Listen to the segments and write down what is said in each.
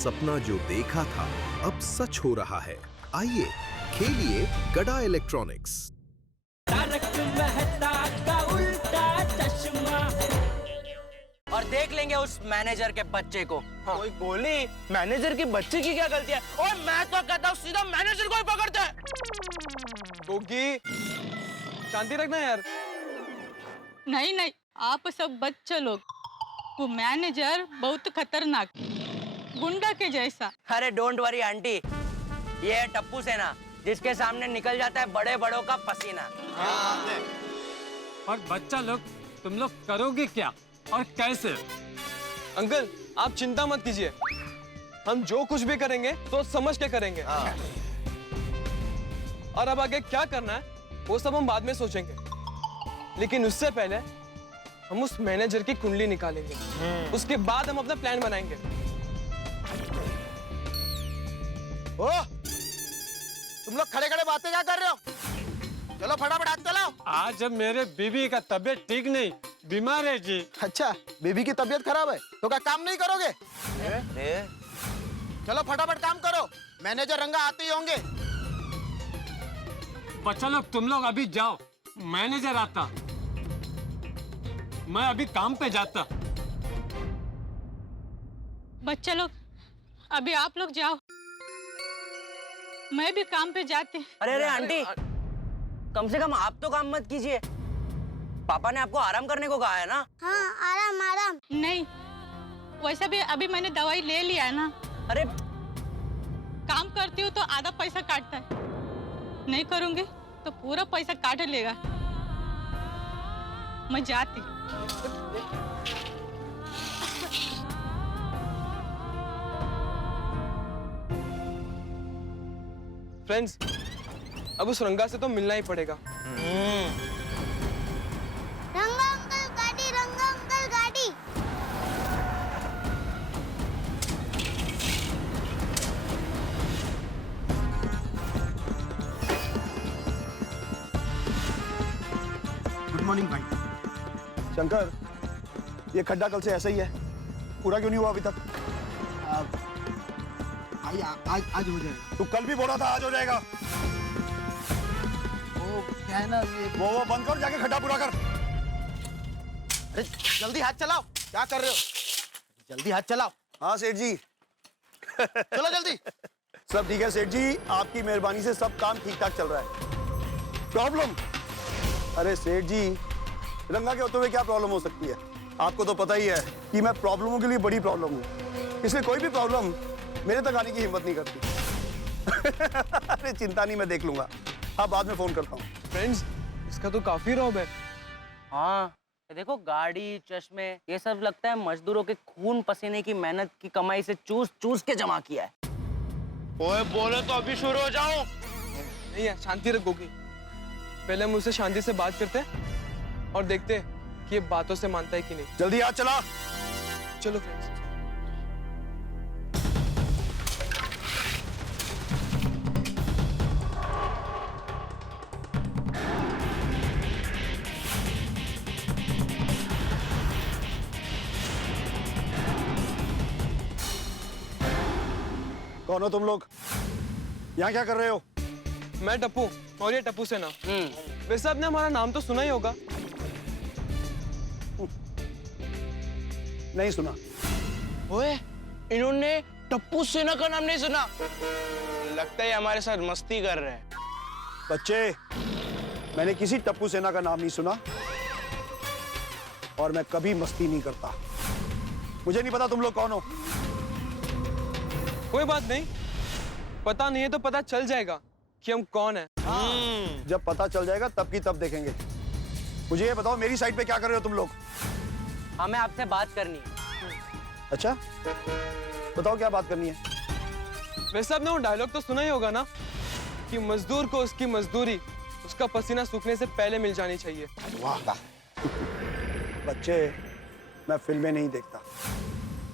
सपना जो देखा था अब सच हो रहा है। आइए खेलिए गड़ा इलेक्ट्रॉनिक्स। तारक मेहता का उल्टा चश्मा। और देख लेंगे उस मैनेजर के बच्चे को। कोई बोली मैनेजर की बच्चे की क्या गलती है? और मैं तो कहता हूँ सीधा मैनेजर को ही पकड़ते हैं। गोगी शांति रखना यार। नहीं नहीं, आप सब बच्चे लोग, वो मैनेजर बहुत खतरनाक, गुंडा के जैसा। अरे डोंट वरी आंटी, ये है टप्पू सेना, जिसके सामने निकल जाता है बड़े बड़ों का पसीना। और बच्चा लोग, तुम लोग करोगे क्या और कैसे? अंकल आप चिंता मत कीजिए, हम जो कुछ भी करेंगे तो समझ के करेंगे। और अब आगे क्या करना है वो सब हम बाद में सोचेंगे, लेकिन उससे पहले हम उस मैनेजर की कुंडली निकालेंगे। उसके बाद हम अपना प्लान बनाएंगे। ओह, तुम लोग खड़े खड़े बातें क्या कर रहे हो? चलो फटाफट हाथ चलाओ। आज अब मेरे बीबी का तबीयत ठीक नहीं, बीमार है जी। अच्छा, बेबी की तबीयत खराब है तो क्या काम नहीं करोगे? चलो फटाफट काम करो, मैनेजर रंगा आते ही होंगे। बच्चा लोग तुम लोग अभी जाओ, मैनेजर आता, मैं अभी काम पे जाता। बच्चे लोग अभी आप लोग जाओ, मैं भी काम पे जाती। अरे अरे आंटी, कम से कम आप तो काम मत कीजिए। पापा ने आपको आराम करने को कहा है ना? हाँ, आराम आराम। नहीं, वैसे भी अभी मैंने दवाई ले लिया है ना। अरे काम करती हूँ तो आधा पैसा काटता है, नहीं करूंगी तो पूरा पैसा काट लेगा। मैं जाती। फ्रेंड्स, अब उस रंगा से तो मिलना ही पड़ेगा। रंगा अंकल गाड़ी, रंगा अंकल गाड़ी। गुड मॉर्निंग भाई। शंकर, ये खड्डा कल से ऐसा ही है, पूरा क्यों नहीं हुआ अभी तक? भाई आज हो जाएगा। तू कल भी बोला था आज हो जाएगा। वो क्या है ना, ये वो बंद कर, जाके खड्डा पूरा कर। अरे जल्दी हाथ चलाओ, क्या कर रहे हो? जल्दी हाथ चलाओ। हाँ सेठ जी। चलो जल्दी। सब ठीक है सेठ जी, आपकी मेहरबानी से सब काम ठीक ठाक चल रहा है। प्रॉब्लम? अरे सेठ जी, रंगा के होते हुए क्या प्रॉब्लम हो सकती है? आपको तो पता ही है कि मैं प्रॉब्लमों के लिए बड़ी प्रॉब्लम हूँ, इसलिए कोई भी प्रॉब्लम मेरे तक आने की हिम्मत नहीं करती। अरे चिंता नहीं, मैं देख लूंगा। हाँ, बाद में फोन करता हूँ। फ्रेंड्स, इसका तो काफी रौब है। हाँ, ये देखो गाड़ी, चश्मे, ये सब लगता है मजदूरों के खून पसीने की मेहनत की कमाई से चूस चूस के जमा किया है। ओए बोले तो अभी शुरू हो जाओ। नहीं है, शांति रख गोगी। पहले हम उससे शांति से बात करते हैं और देखते हैं कि ये बातों से मानता है कि नहीं। जल्दी हाथ चला। चलो फ्रेंड्स। कौन हो तुम लोग? यहाँ क्या कर रहे हो? मैं टप्पू और ये टप्पू सेना। वैसे आपने हमारा नाम तो सुना ही होगा। नहीं सुना। ओए, इन्होंने टप्पू सेना का नाम नहीं सुना। लगता है हमारे साथ मस्ती कर रहे हैं। बच्चे, मैंने किसी टप्पू सेना का नाम नहीं सुना और मैं कभी मस्ती नहीं करता। मुझे नहीं पता तुम लोग कौन हो। कोई बात नहीं, पता नहीं है तो पता चल जाएगा कि हम कौन हैं। जब पता चल जाएगा तब की तब देखेंगे। मुझे ये बताओ, मेरी साइड पे क्या कर रहे हो तुम लोग? हमें आपसे बात करनी है। अच्छा, बताओ क्या बात करनी है? वैसे आपने वो डायलॉग तो सुना ही होगा ना कि मजदूर को उसकी मजदूरी उसका पसीना सूखने से पहले मिल जानी चाहिए। वाह बच्चे, मैं फिल्में नहीं देखता।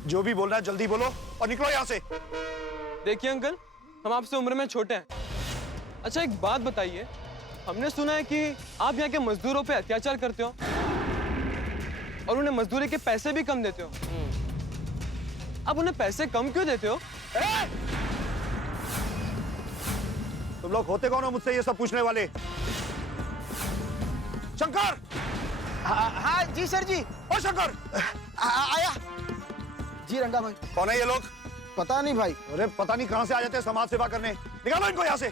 जो भी बोलना है जल्दी बोलो और निकलो यहाँ से। देखिए अंकल, हम आपसे उम्र में छोटे हैं। अच्छा एक बात बताइए, हमने सुना है कि आप यहाँ के मजदूरों पे अत्याचार करते हो और उन्हें मजदूरी के पैसे भी कम देते हो। आप उन्हें पैसे कम क्यों देते हो? तुम लोग होते कौन हो मुझसे ये सब पूछने वाले? शंकर! हाँ जी सर जी। ओ शंकर! आया जी रंगा भाई। कौन है ये लोग? पता नहीं भाई। अरे पता नहीं कहां से आ जाते हैं समाज सेवा करने। निकालो इनको यहाँ से।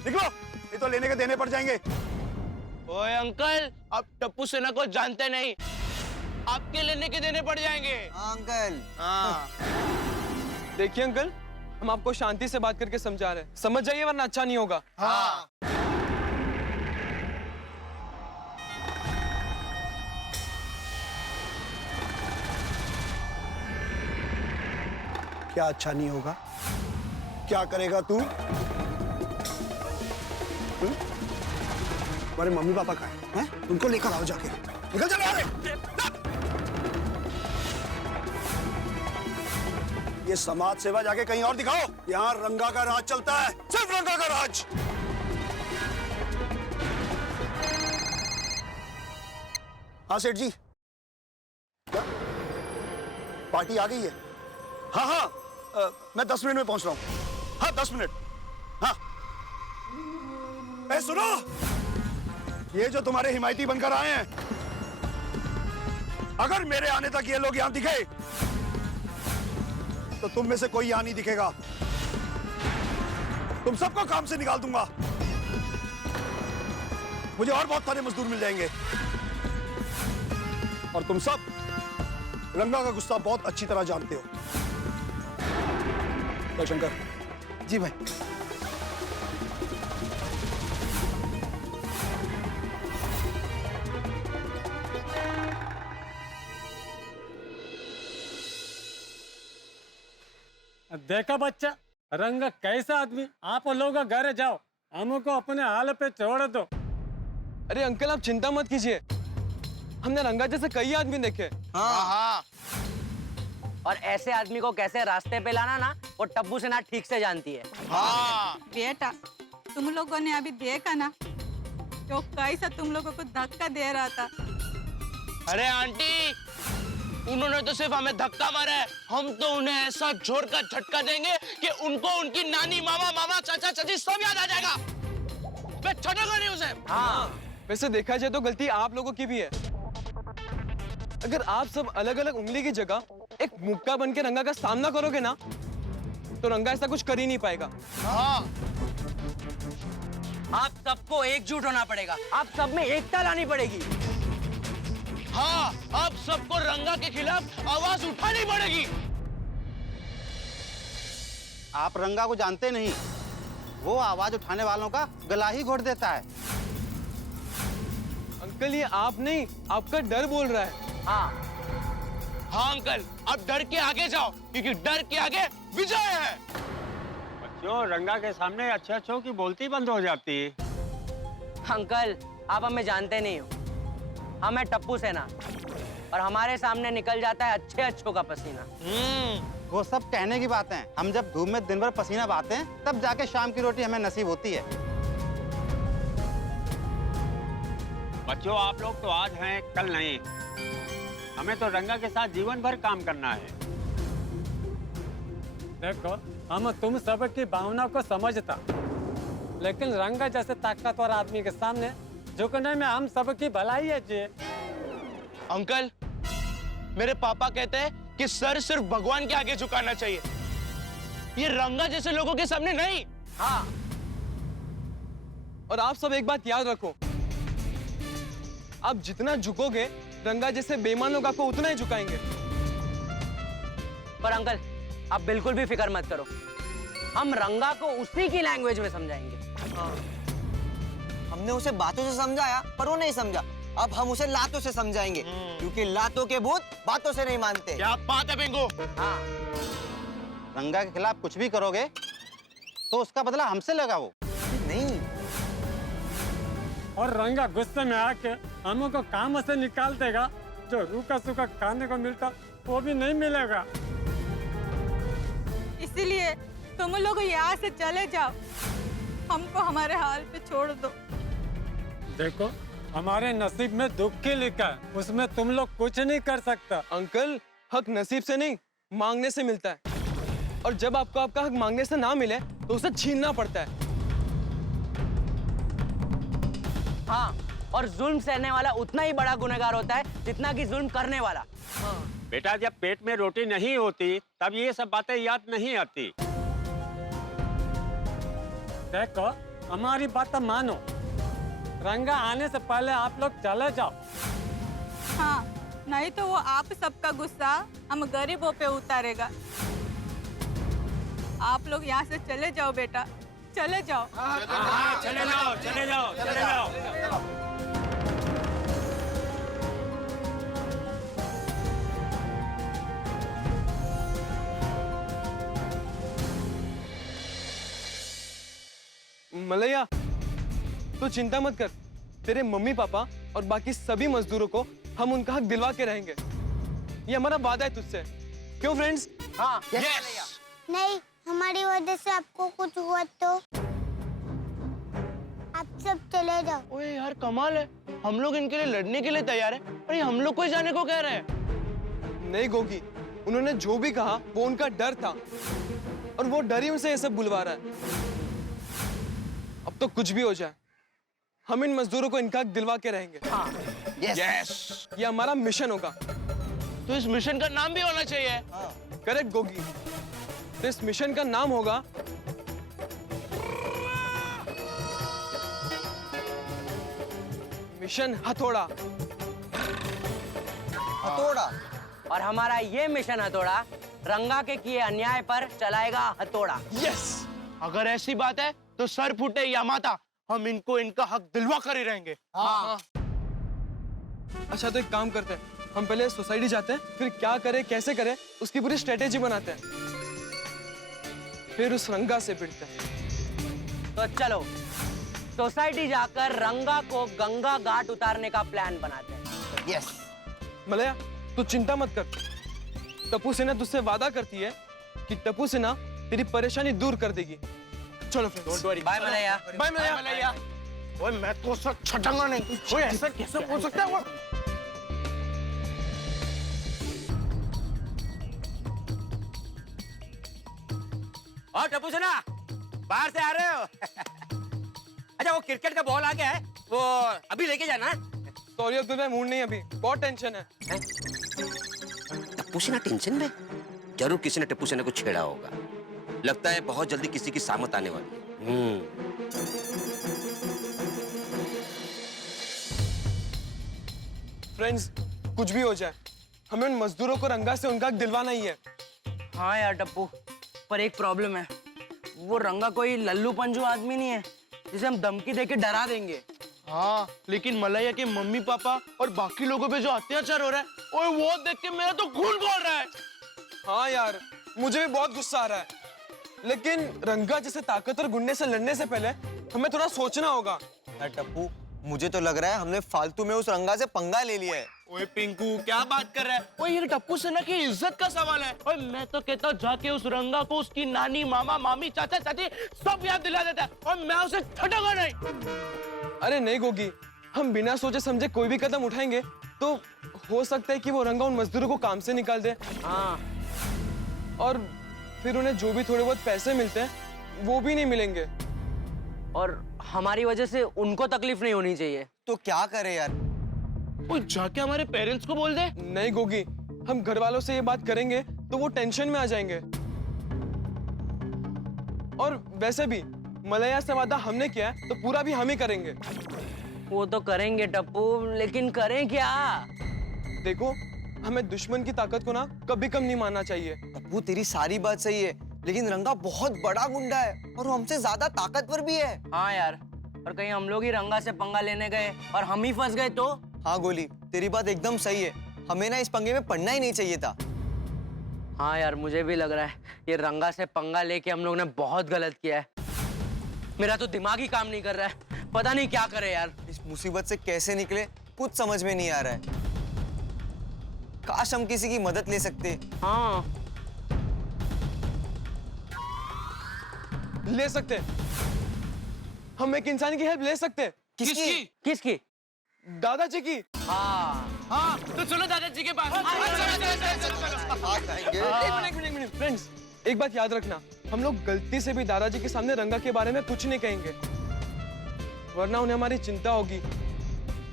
निकलो, नहीं तो लेने के देने पड़ जाएंगे। ओए अंकल, आप टप्पू सेना को जानते नहीं, आपके लेने के देने पड़ जाएंगे। अंकल। हाँ। देखिए अंकल, हम आपको शांति से बात करके समझा रहे हैं, समझ जाइए वरना अच्छा नहीं होगा। हाँ। क्या अच्छा नहीं होगा? क्या करेगा तू? हमारे मम्मी पापा कहाँ हैं? उनको लेकर आओ जाके। निकल चलो यहाँ से। ये समाज सेवा जाके कहीं और दिखाओ। यहाँ रंगा का राज चलता है, सिर्फ रंगा का राज। हाँ सेठ जी, क्या? पार्टी आ गई है? हाँ हाँ, मैं 10 मिनट में पहुंच रहा हूँ। हाँ 10 मिनट। हाँ ए सुनो, ये जो तुम्हारे हिमायती बनकर आए हैं, अगर मेरे आने तक ये लोग यहां दिखे तो तुम में से कोई यहां नहीं दिखेगा। तुम सबको काम से निकाल दूंगा। मुझे और बहुत सारे मजदूर मिल जाएंगे। और तुम सब रंगा का गुस्सा बहुत अच्छी तरह जानते हो। शंकर जी भाई। देखा बच्चा, रंगा कैसा आदमी। आप लोग घर जाओ, हमको अपने हाल पे छोड़ दो। अरे अंकल आप चिंता मत कीजिए, हमने रंगा जैसे कई आदमी देखे। हाँ हाँ। और ऐसे आदमी को कैसे रास्ते पे लाना ना, वो टप्पू सेना ठीक से जानती है। हाँ। बेटा, तुम लोगों ने अभी देखा ना जो कैसा तुम लोगों को धक्का दे रहा था। अरे आंटी, उन्होंने तो सिर्फ हमें धक्का मारा है, हम तो उन्हें ऐसा जोर का झटका देंगे कि उनको उनकी नानी, मामा, मामा, चाचा, चाची सब याद आ जाएगा। मैं छोड़ूंगा नहीं उसे। हाँ। वैसे देखा जाए तो गलती आप लोगों की भी है। अगर आप सब अलग अलग उंगली की जगह एक मुक्का बन के रंगा का सामना करोगे ना, तो रंगा ऐसा कुछ कर ही नहीं पाएगा। हाँ। आप सबको एकजुट होना पड़ेगा, आप सब में एकता लानी पड़ेगी। हाँ, अब सबको रंगा के खिलाफ आवाज उठानी पड़ेगी। आप रंगा को जानते नहीं, वो आवाज उठाने वालों का गला ही घोट देता है। अंकल ये आप नहीं, आपका डर बोल रहा है। हाँ हाँ अंकल, अब डर के आगे जाओ, क्योंकि डर के आगे विजय है। बच्चों, रंगा के सामने अच्छे अच्छों की बोलती बंद हो जाती है। अंकल, आप हमें जानते नहीं हो, हम है टप्पू सेना और हमारे सामने निकल जाता है अच्छे अच्छों का पसीना। वो सब कहने की बातें हैं। हम जब धूप में दिन भर पसीना बहाते हैं, तब जाके शाम की रोटी हमें नसीब होती है। बच्चों, आप लोग तो आज हैं, कल नहीं। हमें तो रंगा के साथ जीवन भर काम करना है। देखो, हम तुम सब की भावना को समझता, लेकिन रंगा जैसे ताकतवर आदमी के सामने झुकने में हम सब की भलाई है जी। अंकल, मेरे पापा कहते हैं कि सर सिर्फ भगवान के आगे झुकाना चाहिए, ये रंगा जैसे लोगों के सामने नहीं। हाँ। और आप सब एक बात याद रखो, आप जितना झुकोगे रंगा जैसे बेईमान लोग आपको उतना ही झुकाएंगे। पर अंकल, आप बिल्कुल भी फिक्र मत करो, हम रंगा को उसी की लैंग्वेज में समझाएंगे। हमने उसे बातों से समझाया, पर वो नहीं समझा। अब हम उसे लातों से समझाएंगे, क्योंकि लातों के भूत बातों से नहीं मानते। क्या बात है बिंगो? हाँ। रंगा के खिलाफ कुछ भी करोगे तो उसका बदला हमसे लगा। वो नहीं। और रंगा गुस्से में आके हमको काम से निकाल देगा, जो रूखा सूखा खाने को मिलता वो भी नहीं मिलेगा। इसीलिए तुम लोग यहाँ से चले जाओ, हमको हमारे हाल पे छोड़ दो। देखो, हमारे नसीब में दुख की लिखा है, उसमें तुम लोग कुछ नहीं कर सकता। अंकल, हक नसीब से नहीं मांगने से मिलता है, और जब आपको आपका हक मांगने से ना मिले तो उसे छीनना पड़ता है। हाँ, और जुल्म सहने वाला उतना ही बड़ा गुनहगार होता है जितना कि जुल्म करने वाला। बेटा, जब पेट में रोटी नहीं होती तब ये सब बातें याद नहीं आती। देखो, हमारी बात मानो, रंगा आने से पहले आप लोग चले जाओ। हाँ, नहीं तो वो आप सबका गुस्सा हम गरीबों पे उतारेगा। आप लोग यहाँ से चले जाओ बेटा, चले जाओ। हाँ, चले जाओ, चले जाओ, चले जाओ। मलैया, तो चिंता मत कर, तेरे मम्मी पापा और बाकी सभी मजदूरों को हम उनका हक दिलवा के रहेंगे। ये हमारा वादा है तुझसे। क्यों फ्रेंड्स? हाँ, नहीं, हमारी वजह से आपको कुछ हुआ तो आप सब चले जाओ। ओए यार, कमाल है, हम लोग इनके लिए लड़ने के लिए तैयार है और ये हम लोग को ही जाने को कह रहे हैं। नहीं गोगी, उन्होंने जो भी कहा वो उनका डर था, और वो डर ही उनसे ये सब बुलवा रहा है। अब तो कुछ भी हो जाए, हम इन मजदूरों को इनका हक दिलवा के रहेंगे। यस, ये हमारा मिशन होगा। तो इस मिशन का नाम भी होना चाहिए। करेक्ट गोगी, तो इस मिशन का नाम होगा मिशन हथौड़ा। हथौड़ा? और हमारा ये मिशन हथौड़ा रंगा के किए अन्याय पर चलाएगा हथौड़ा। यस, अगर ऐसी बात है तो सर फूटे या माता, हम इनको इनका हक दिलवा कर ही रहेंगे। हाँ। अच्छा, तो एक काम करते हैं, हम पहले सोसाइटी जाते हैं, फिर क्या करें कैसे करें उसकी पूरी स्ट्रेटेजी बनाते हैं, फिर उस रंगा से भिड़ते हैं। तो चलो सोसाइटी जाकर रंगा को गंगा घाट उतारने का प्लान बनाते हैं। यस। मलया, तू चिंता मत कर, टप्पू सेना तुझसे वादा करती है कि टप्पू सेना तेरी परेशानी दूर कर देगी। चलो फ्रेंड्स, बाय मलैया। बाय मलया। ओए, मैं तो सब छटूंगा नहीं। ओए, ऐसा कैसे बोल सकता है वो? और टप्पू सेना, बाहर से आ रहे हो? अच्छा, वो क्रिकेट का बॉल आ गया है, वो अभी लेके जाना। सॉरी अब्दुल भाई, मूड नहीं अभी, बहुत टेंशन है। टप्पू सेना टेंशन में? जरूर किसी ने टप्पू सेना को छेड़ा होगा। लगता है बहुत जल्दी किसी की सामत आने वाली है। फ्रेंड्स, कुछ भी हो जाए, हमें उन मजदूरों को रंगा से उनका हक दिलवाना ही है। हाँ यार टप्पू, पर एक प्रॉब्लम है, वो रंगा कोई लल्लू पंजू आदमी नहीं है जिसे हम धमकी देके डरा देंगे। हाँ, लेकिन मलैया के मम्मी पापा और बाकी लोगों पे जो अत्याचार हो रहा है, ओए वो देख के मेरा तो खून खौल रहा है। हाँ यार, मुझे भी बहुत गुस्सा आ रहा है, लेकिन रंगा जैसे ताकतवर गुंडे से लड़ने से पहले हमें थोड़ा सोचना होगा। टप्पू, मुझे तो लग रहा है हमने फालतू में उस रंगा से पंगा ले लिया है। ओए पिंकू, क्या बात कर रहा है? ओए, ये टप्पू सेना की इज्जत का सवाल है। ओए, मैं तो कहता हूँ जाके उस रंगा को उसकी नानी, मामा, मामी, चाचा, चाची सब याद दिला देता है, और मैं उसे छटूंगा नहीं। अरे नहीं गोगी, हम बिना सोचे समझे कोई भी कदम उठाएंगे तो हो सकता है कि वो रंगा उन मजदूरों को काम से निकाल दे। हाँ, और फिर उन्हें जो भी थोड़े बहुत पैसे मिलते हैं वो भी नहीं मिलेंगे, और हमारी वजह से उनको तकलीफ नहीं होनी चाहिए। तो क्या करे यार? ओए, जाके हमारे पेरेंट्स को बोल दे। नहीं गोगी, हम घर वालों से ये बात करेंगे तो वो टेंशन में आ जाएंगे। और वैसे भी मलया से वादा हमने किया है तो पूरा भी हम ही करेंगे। वो तो करेंगे टप्पू, लेकिन करें क्या? देखो, हमें दुश्मन की ताकत को ना कभी कम नहीं मानना चाहिए। टप्पू, तेरी सारी बात सही है, लेकिन रंगा बहुत बड़ा गुंडा है और वो हमसे ज्यादा ताकतवर भी है। हाँ यार, और कहीं हम लोग ही रंगा से पंगा लेने गए और हम ही फंस गए तो? हाँ गोली, तेरी बात एकदम सही है, हमें ना इस पंगे में पड़ना ही नहीं चाहिए था। हाँ यार, मुझे भी लग रहा है ये रंगा से पंगा लेके हम लोग ने बहुत गलत किया है। मेरा तो दिमाग ही काम नहीं कर रहा है, पता नहीं क्या करे यार। इस मुसीबत से कैसे निकले कुछ समझ में नहीं आ रहा है। काश हम किसी की मदद ले सकते। हाँ, ले सकते, हम एक इंसान की हेल्प ले सकते। किसकी? किसकी? दादाजी की। हाँ तो चलो दादाजी के पास। एक मिनट फ्रेंड्स, एक बात याद रखना, हम लोग गलती से भी दादाजी के सामने रंगा के बारे में कुछ नहीं कहेंगे, वरना उन्हें हमारी चिंता होगी।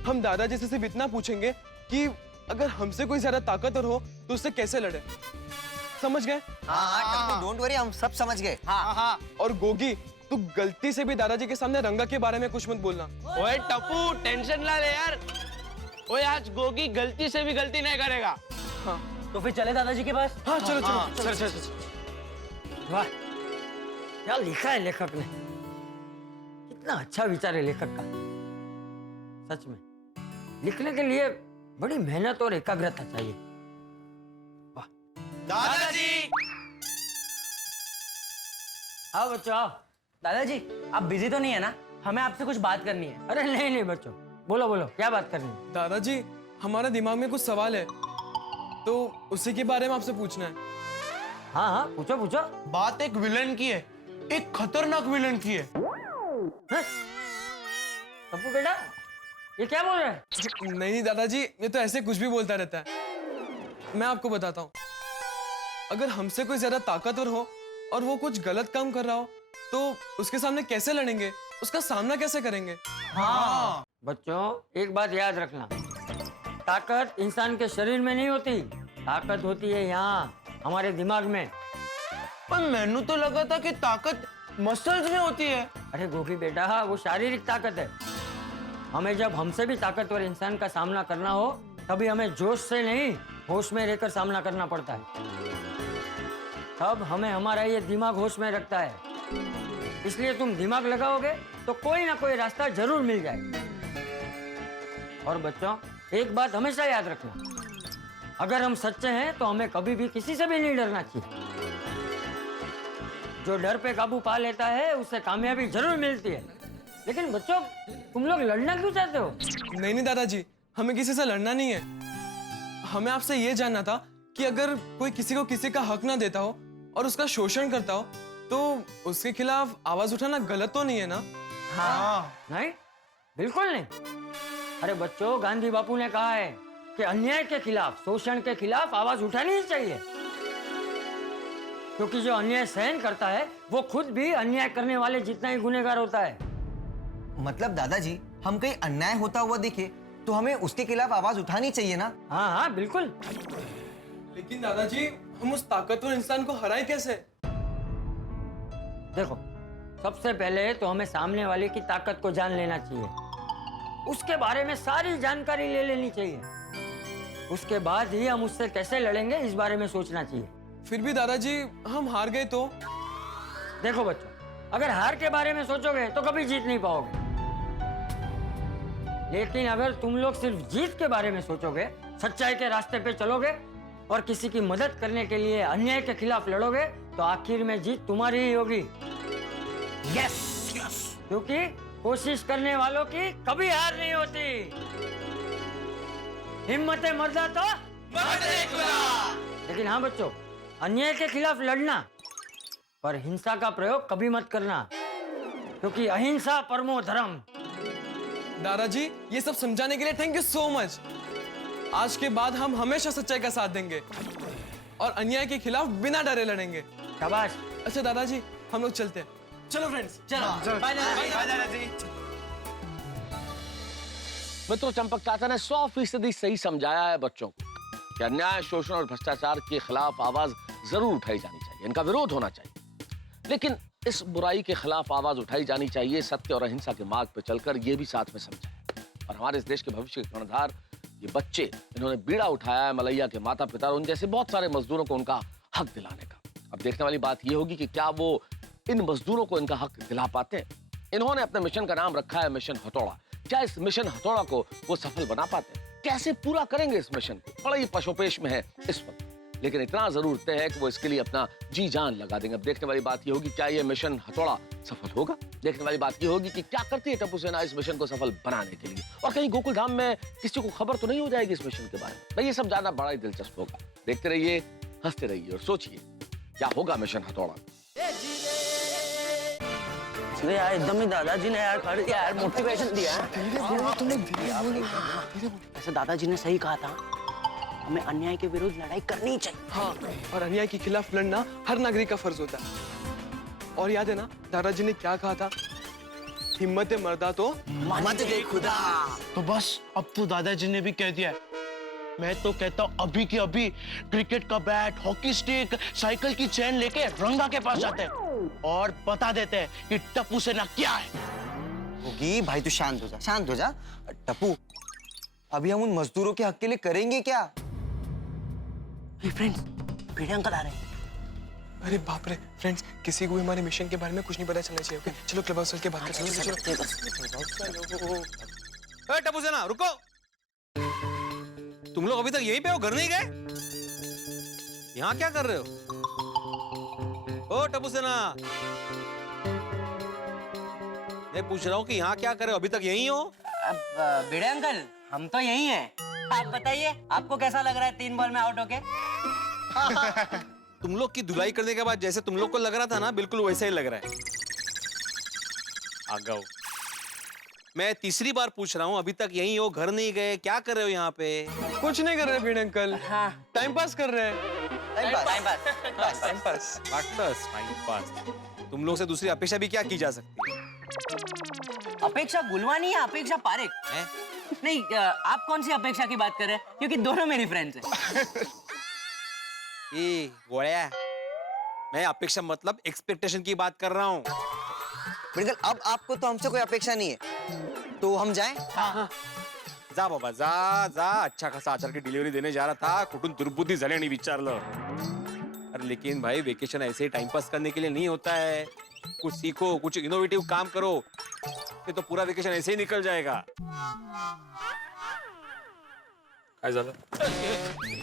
हम दादाजी से सिर्फ इतना पूछेंगे कि अगर हमसे कोई ज्यादा ताकतवर हो तो उससे कैसे लड़े। समझ गए? हाँ, डोंट वरी, हम सब समझ गए। हाँ। और गोगी, तू गलती से भी दादाजी के सामने रंगा के बारे में कुछ मत बोलना। ओए टप्पू, टेंशन ना ले यार। ओए आज गोगी गलती से भी गलती नहीं करेगा। हाँ तो फिर चले दादाजी के पास। हाँ, चलो चलो। वाह, क्या लिखा है लेखक ने, कितना अच्छा विचार है लेखक का। सच में लिखने के लिए बड़ी मेहनत और एकाग्रता चाहिए। वाह। दादाजी। आओ बच्चों आओ। दादाजी आप बिजी तो नहीं है ना? हमें आपसे कुछ बात करनी है। अरे नहीं बच्चों, बोलो बोलो, क्या बात करनी है? दादाजी, हमारे दिमाग में कुछ सवाल है, तो उसी के बारे में आपसे पूछना है। हाँ पूछो पूछो। बात एक विलन की है, एक खतरनाक विलन की है। टप्पू बेटा, ये क्या बोल रहे हैं? नहीं दादाजी, ये तो ऐसे कुछ भी बोलता रहता है। मैं आपको बताता हूँ, अगर हमसे कोई ज्यादा ताकतवर हो और वो कुछ गलत काम कर रहा हो तो उसके सामने कैसे लड़ेंगे, उसका सामना कैसे करेंगे? हाँ। बच्चों एक बात याद रखना, ताकत इंसान के शरीर में नहीं होती, ताकत होती है यहाँ हमारे दिमाग में। पर मैंने तो लगा था कि ताकत मसल्स में होती है। अरे गोगी बेटा, वो शारीरिक ताकत है। हमें जब हमसे भी ताकतवर इंसान का सामना करना हो तभी हमें जोश से नहीं, होश में रहकर सामना करना पड़ता है। तब हमें हमारा ये दिमाग होश में रखता है। इसलिए तुम दिमाग लगाओगे तो कोई ना कोई रास्ता जरूर मिल जाएगा। और बच्चों एक बात हमेशा याद रखना, अगर हम सच्चे हैं तो हमें कभी भी किसी से भी नहीं डरना चाहिए। जो डर पे काबू पा लेता है उसे कामयाबी जरूर मिलती है। लेकिन बच्चों, तुम लोग लड़ना क्यों चाहते हो? नहीं दादाजी, हमें किसी से लड़ना नहीं है। हमें आपसे ये जानना था कि अगर कोई किसी को किसी का हक ना देता हो और उसका शोषण करता हो तो उसके खिलाफ आवाज उठाना गलत तो नहीं है ना? हाँ। नहीं, बिल्कुल नहीं। अरे बच्चों, गांधी बापू ने कहा है कि अन्याय के खिलाफ, शोषण के खिलाफ आवाज उठानी ही चाहिए, क्योंकि जो अन्याय सहन करता है वो खुद भी अन्याय करने वाले जितना ही गुनहगार होता है। मतलब दादाजी, हम कहीं अन्याय होता हुआ देखे तो हमें उसके खिलाफ आवाज उठानी चाहिए ना? हाँ बिल्कुल। लेकिन दादाजी, हम उस ताकतवर इंसान को हराएं कैसे? देखो, सबसे पहले तो हमें सामने वाले की ताकत को जान लेना चाहिए, उसके बारे में सारी जानकारी ले लेनी चाहिए। उसके बाद ही हम उससे कैसे लड़ेंगे इस बारे में सोचना चाहिए। फिर भी दादाजी, हम हार गए तो? देखो बच्चों, अगर हार के बारे में सोचोगे तो कभी जीत नहीं पाओगे। लेकिन अगर तुम लोग सिर्फ जीत के बारे में सोचोगे, सच्चाई के रास्ते पे चलोगे और किसी की मदद करने के लिए अन्याय के खिलाफ लड़ोगे तो आखिर में जीत तुम्हारी ही होगी। यस, क्योंकि कोशिश करने वालों की कभी हार नहीं होती। हिम्मत मर्दा तो लेकिन हाँ बच्चों, अन्याय के खिलाफ लड़ना पर हिंसा का प्रयोग कभी मत करना, क्योंकि अहिंसा परमो धर्म। दादाजी, ये सब समझाने के लिए थैंक यू सो मच। आज के बाद हम हमेशा सच्चाई का साथ देंगे और अन्याय के खिलाफ बिना डरे लड़ेंगे। शाबाश। अच्छा दादाजी, हम लोग चलते हैं। चलो फ्रेंड्स, चलो बाय दादाजी। मित्रों, चंपक चाचा ने 100% सही समझाया है बच्चों को कि अन्याय, शोषण और भ्रष्टाचार के खिलाफ आवाज जरूर उठाई जानी चाहिए, इनका विरोध होना चाहिए। लेकिन इस बुराई के खिलाफ आवाज उठाई जानी चाहिए सत्य और अहिंसा के मार्ग पर चलकर, ये भी साथ में समझाया। और हमारे इस देश के भविष्य के कर्णधार ये बच्चे, इन्होंने बीड़ा उठाया है मलैया के माता पिता और उन जैसे बहुत सारे मजदूरों को उनका हक दिलाने का। अब देखने वाली बात ये होगी कि क्या वो इन मजदूरों को इनका हक दिला पाते हैं। इन्होंने अपने मिशन का नाम रखा है मिशन हथौड़ा। क्या इस मिशन हथौड़ा को वो सफल बना पाते हैं? कैसे पूरा करेंगे इस मिशन को? बड़ा ही पशोपेश में है इस वक्त, लेकिन इतना जरूर तय है कि वो इसके लिए अपना जी जान लगा देंगे। अब देखने वाली बात ये होगी, क्या ये मिशन हथौड़ा सफल होगा? देखने वाली बात ये होगी कि क्या करती है टप्पू सेना इस मिशन को सफल बनाने के लिए, और कहीं गोकुल धाम में किसी को खबर तो नहीं हो जाएगी इस मिशन के बारे में। भाई ये सब जानना बड़ा ही दिलचस्प होगा। देखते रहिए, हंसते रहिए और सोचिए क्या होगा मिशन हथौड़ा। अरे यार एकदम ही दादाजी ने यार कर दिया यार, मोटिवेशन दिया है। ऐसे दादाजी ने सही कहा था, हमें अन्याय के विरुद्ध लड़ाई करनी चाहिए। हाँ, और अन्याय के खिलाफ लड़ना हर नागरिक का फर्ज होता है। और याद है ना दादाजी ने क्या कहा था? हिम्मत मर्दा तो मत दे खुदा। तो बस अब तो दादाजी ने भी कह दिया है। मैं तो कहता हूँ अभी के अभी क्रिकेट का बैट, हॉकी स्टिक, साइकिल की चेन लेके रंगा के पास जाते हैं और बता देते हैं कि टप्पू सेना क्या है। होगी भाई, तू शांत हो जा, शांत हो जा। टप्पू, अभी हम उन मजदूरों के हक के लिए करेंगे क्या? फ्रेंड्स, भिड़े अंकल आ रहे हैं। अरे बाप रे फ्रेंड्स, किसी को भी हमारे मिशन के बारे में कुछ नहीं पता चलना चाहिए। ओके चलो क्लब हाउस के बात करते हैं। ए टप्पू सेना रुको, तुम लोग अभी तक यहीं पे हो, घर नहीं गए? यहाँ क्या कर रहे हो? ओ टप्पू सेना, मैं पूछ रहा हूँ कि यहाँ क्या कर रहे हो? अभी तक यहीं हो? अब भिड़े अंकल, हम तो यही हैं। आप बताइए, आपको कैसा लग रहा है 3 बॉल में आउट होके? तुम लोग की धुलाई करने के बाद जैसे तुम लोग को लग रहा था ना, बिल्कुल वैसा ही लग रहा है। आगाओ, मैं तीसरी बार पूछ रहा हूँ, अभी तक यहीं हो, घर नहीं गए? क्या कर रहे हो यहाँ पे? कुछ नहीं कर रहे भिड़े अंकल। हाँ, टाइम पास कर रहे हैं। Time pass. तुम लोग से दूसरी अपेक्षा भी क्या की जा सकती है? अपेक्षा गुलवानी या अपेक्षा पारेख? नहीं, आप कौन सी अपेक्षा की बात कर रहे हैं? क्योंकि दोनों मेरी फ्रेंड्स हैं। ये गोया, मैं अपेक्षा मतलब एक्सपेक्टेशन की बात कर रहा हूँ। बिल्कुल, अब आपको तो हमसे कोई अपेक्षा नहीं है, तो हम जाएं? जा बाबा, जा जा। अच्छा खासा आचार की डिलीवरी देने जा रहा था, कुठून दुर्बुद्धी झाली आणि विचारलं। अरे लेकिन भाई, वेकेशन ऐसे ही टाइम पास करने के लिए नहीं होता है। कुछ सीखो, कुछ इनोवेटिव काम करो, ये तो पूरा वेकेशन ऐसे ही निकल जाएगा। काय झालं?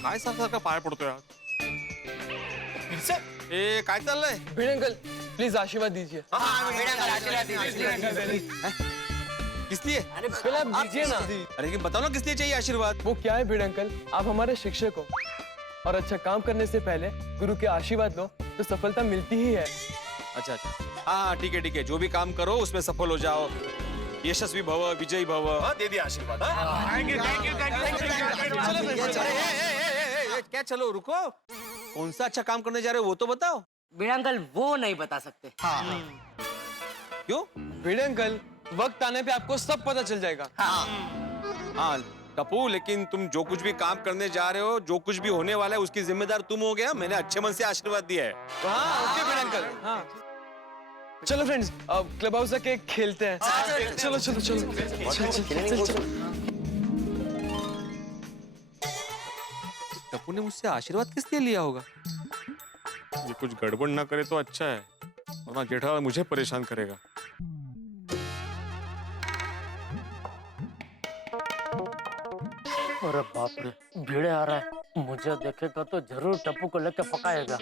काय सारखं पाय पडतोय यार? ए काय चाललंय? भिड़े अंकल प्लीज आशीर्वाद दीजिए। किस लिए? अरे पहले आप दीजिए ना। अरे लेकिन बताओ ना किस लिए चाहिए आशीर्वाद? वो क्या है भिड़े अंकल, आप हमारे शिक्षक हो और अच्छा काम करने से पहले गुरु के आशीर्वाद लो तो सफलता मिलती ही है। अच्छा अच्छा, हाँ ठीक है, जो भी काम करो उसमें सफल हो जाओ, यशस्वी भव, विजयी भव। हाँ, दे दिया आशीर्वाद। क्या चलो रुको, कौन सा अच्छा काम करने जा रहे हो वो तो बताओ। भिड़े अंकल वो नहीं बता सकते। क्यों? भिड़े अंकल, वक्त आने पे आपको सब पता चल जाएगा। हाँ टप्पू, लेकिन तुम जो कुछ भी काम करने जा रहे हो, जो कुछ भी होने वाला है, उसकी जिम्मेदार तुम हो गया। मैंने अच्छे मन से आशीर्वाद दिया है। हाँ ओके भिड़े अंकल। हाँ चलो फ्रेंड्स, अब क्लब हाउस जाके खेलते हैं। चलो चलो चलो चलो। टप्पू ने मुझसे आशीर्वाद किस लिए लिया होगा? ये कुछ गड़बड़ ना करे तो अच्छा है, वरना जेठालाल मुझे परेशान करेगा। अरे बाप रे, भिड़े आ रहा है, मुझे देखेगा तो जरूर टप्पू को लेके पकाएगा।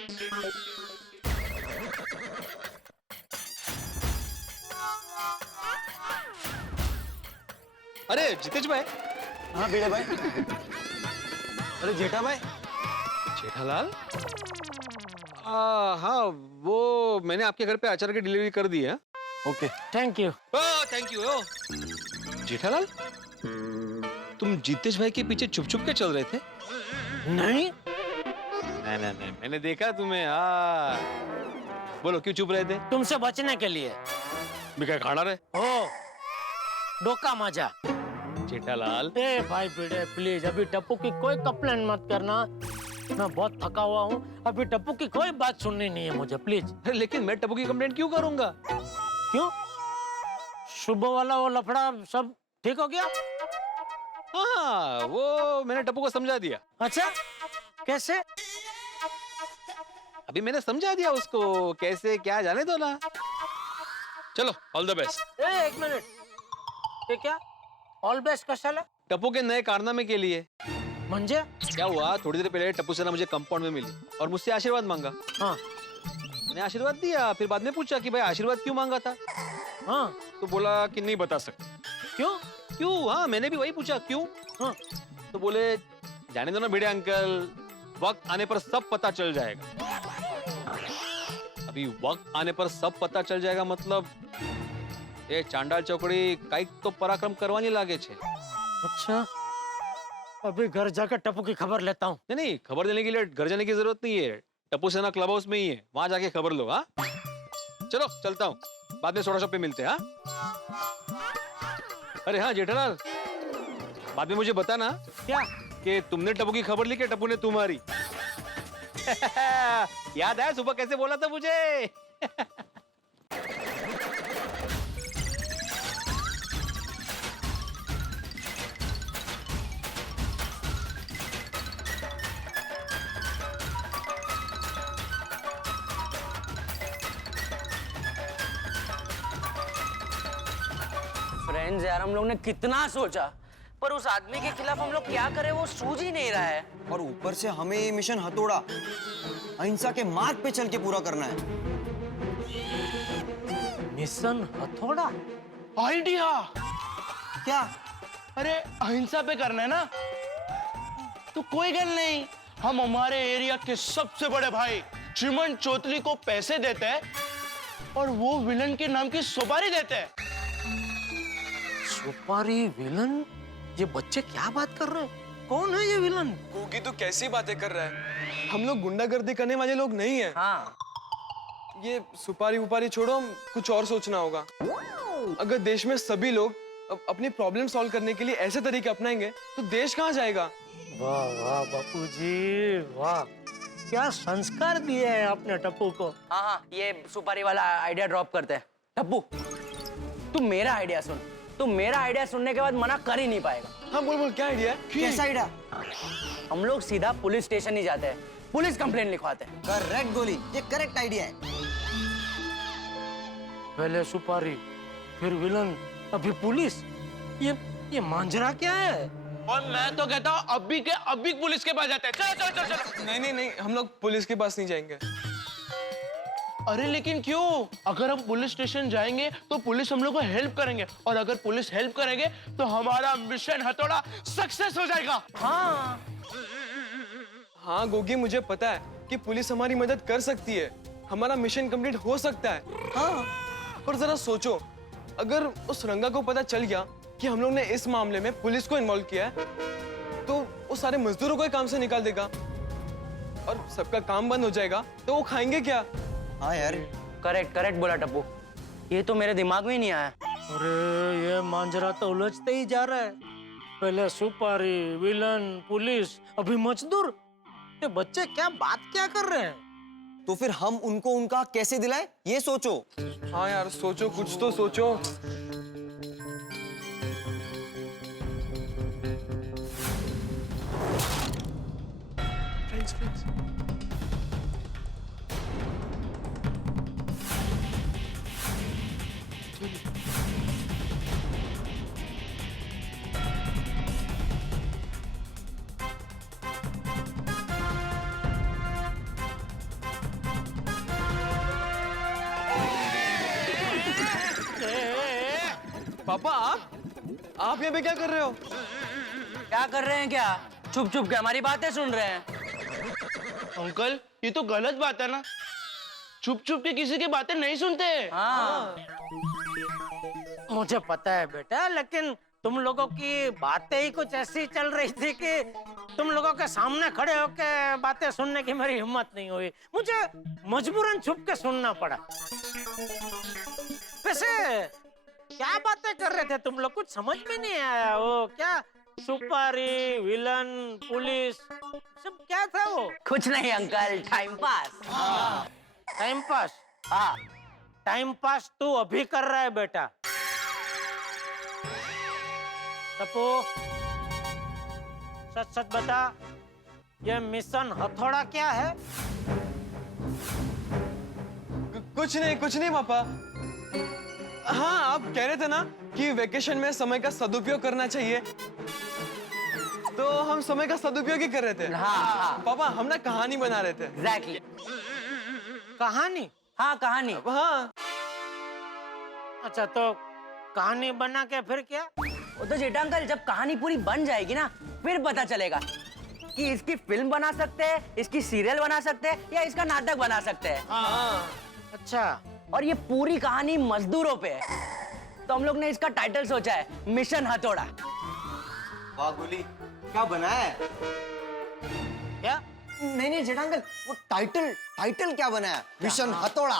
अरे जितेश भाई। हाँ भिड़े भाई। अरे जेठा भाई। जेठालाल? हाँ, वो मैंने आपके घर पे अचार की डिलीवरी कर दी है। Okay thank you. Thank you. Jethalal, तुम जितेश भाई के पीछे छुप छुप के चल रहे थे? नहीं नहीं, मैंने देखा तुम्हें। हाँ, बोलो क्यों चुप रहे थे? तुमसे बचने के लिए। क्या खाना रहे? ओ डोका मजा। जेठालाल, ए भाई भिड़े प्लीज, अभी टप्पू की कोई कंप्लेंट मत करना, मैं बहुत थका हुआ हूँ। अभी टप्पू की कोई बात सुननी नहीं है मुझे, प्लीज। लेकिन मैं टप्पू की कंप्लेंट क्यों करूंगा? क्यों? सुबह वाला वो लफड़ा सब ठीक हो गया? हाँ, वो मैंने टप्पू को समझा दिया। अच्छा, कैसे? अभी मैंने समझा दिया उसको, कैसे क्या जाने दो ना। चलो, ऑल द बेस्ट। एक मिनट, ये क्या ऑल बेस्ट कशाला? टप्पू के नए कारनामे के लिए। म्हणजे? क्या हुआ, थोड़ी देर पहले टप्पू सेना मुझे कंपाउंड में मिली और मुझसे आशीर्वाद मांगा। हाँ, मैंने आशीर्वाद दिया, फिर बाद में पूछा कि भाई आशीर्वाद क्यों मांगा था। हाँ, तो बोला कि नहीं बता सकते। क्यों? क्यों? हाँ, मैंने भी वही पूछा क्यों। हाँ, तो बोले जाने दो ना भिड़े अंकल, वक्त आने पर सब पता चल जाएगा। अभी वक्त आने पर सब पता चल जाएगा मतलब એ ચાંડાલ ચોકડી કઈક તો પરાક્રમ કરવાની લાગે છે. अच्छा अभी घर जाकर टप्पू की खबर लेता हूँ. नहीं नहीं, खबर देने के लिए घर जाने की जरूरत नहीं है. टप्पू सेना क्लब हाउस में ही है, वहां जाके खबर लो. हाँ चलो चलता हूँ, बाद में सोडा शॉप पे मिलते हैं. हाँ अरे हाँ जेठालाल, बाद में मुझे बताना क्या? कि तुमने टप्पू की खबर ली कि टप्पू ने तुम्हारी. याद है सुबह कैसे बोला था मुझे? फ्रेंड्स यार, हम लोग ने कितना सोचा, पर उस आदमी के खिलाफ हम लोग क्या करें वो सूझ ही नहीं रहा है. और ऊपर से हमें ये मिशन हथौड़ा अहिंसा के मार्ग पे चल के पूरा करना है. मिशन हथौड़ा? आइडिया. क्या? अरे अहिंसा पे करना है ना, तो कोई गल नहीं, हम हमारे एरिया के सबसे बड़े भाई चिमन चौधरी को पैसे देते हैं और वो विलन के नाम की सुपारी देते हैं. सुपारी विलन? ये बच्चे क्या बात कर रहे हैं? कौन है ये विलन? गोगी तो कैसी बातें कर रहा है, हम लोग गुंडागर्दी करने वाले लोग नहीं है. हाँ, ये सुपारी वुपारी छोड़ो, कुछ और सोचना होगा. अगर देश में सभी लोग अपनी प्रॉब्लम सॉल्व करने के लिए ऐसे तरीके अपनाएंगे तो देश कहाँ जाएगा. वाह वाह बापूजी वाह, क्या संस्कार दिए हैं आपने टप्पू को. हाँ हाँ, ये सुपारी वाला आइडिया ड्रॉप करते हैं. टप्पू, तू मेरा आइडिया सुन. तू मेरा आइडिया सुनने के बाद मना कर ही नहीं पाएगा. हाँ बोल बोल, क्या आइडिया है? कैसा आइडिया? हम लोग सीधा पुलिस स्टेशन ही जाते हैं, पुलिस कंप्लेंट लिखवाते हैं. करेक्ट गोली, ये करेक्ट आइडिया है. पहले सुपारी, फिर विलन, अभी पुलिस. ये मांजरा क्या है? और मैं तो कहता हूँ अभी के अभी पुलिस के पास जाते हैं. चलो चलो चलो चलो. नहीं नहीं नहीं, हम लोग पुलिस के पास नहीं जाएंगे. अरे लेकिन क्यों? अगर हम पुलिस स्टेशन जाएंगे तो पुलिस हम लोग को हेल्प करेंगे, और अगर पुलिस हेल्प करेंगे तो हमारा मिशन हथौड़ा सक्सेस हो जाएगा. हाँ हाँ गोगी, मुझे पता है कि पुलिस हमारी मदद कर सकती है, हमारा मिशन कंप्लीट हो सकता है. हाँ, पर जरा सोचो, अगर उस रंगा को पता चल गया कि हम लोग ने इस मामले में पुलिस को इन्वॉल्व किया है, तो वो सारे मजदूरों को काम से निकाल देगा और सबका काम बंद हो जाएगा, तो वो खाएंगे क्या. हाँ यार, करेक्ट करेक्ट बोला टप्पू, ये तो मेरे दिमाग में ही नहीं आया. अरे ये मांजरा तो उलझते ही जा रहा है. पहले सुपारी, विलन, पुलिस, अभी मजदूर. ये बच्चे क्या बात क्या कर रहे हैं? तो फिर हम उनको उनका कैसे दिलाए, ये सोचो. हाँ यार सोचो, कुछ तो सोचो. पापा, आप यहाँ पे क्या कर रहे हो? क्या कर रहे हैं क्या? छुप छुप के हमारी बातें सुन रहे हैं. अंकल ये तो गलत बात है ना, छुप छुप के किसी की बातें नहीं सुनते. हाँ, मुझे पता है बेटा, लेकिन तुम लोगों की बातें ही कुछ ऐसी चल रही थी कि तुम लोगों के सामने खड़े होके बातें सुनने की मेरी हिम्मत नहीं हुई. मुझे मजबूरन छुप के सुनना पड़ा. वैसे क्या बातें कर रहे थे तुम लोग? कुछ समझ में नहीं आया. वो क्या सुपारी, विलन, पुलिस, सब क्या था वो? कुछ नहीं uncle, time pass. Time pass? हाँ, टाइम पास तू अभी कर रहा है बेटा. टप्पू, सच सच बता, ये मिशन हथौड़ा क्या है? कुछ नहीं पापा. हाँ, आप कह रहे थे ना कि वेकेशन में समय का सदुपयोग करना चाहिए, तो हम समय का सदुपयोग ही कर रहे थे. हाँ. पापा, हम ना कहानी बना रहे थे. एग्जैक्टली. कहानी? हाँ, कहानी. हाँ. अच्छा, तो कहानी बना के फिर क्या? वो तो जेठा अंकल, जब कहानी पूरी बन जाएगी ना, फिर पता चलेगा कि इसकी फिल्म बना सकते हैं, इसकी सीरियल बना सकते हैं, या इसका नाटक बना सकते हैं. हाँ. अच्छा, और ये पूरी कहानी मजदूरों पे है, तो हम लोग ने इसका टाइटल सोचा है मिशन हथौड़ा। वाह गोली, क्या बनाया है? क्या? नहीं जेठा अंकल, वो टाइटल क्या बनाया? मिशन हथौड़ा।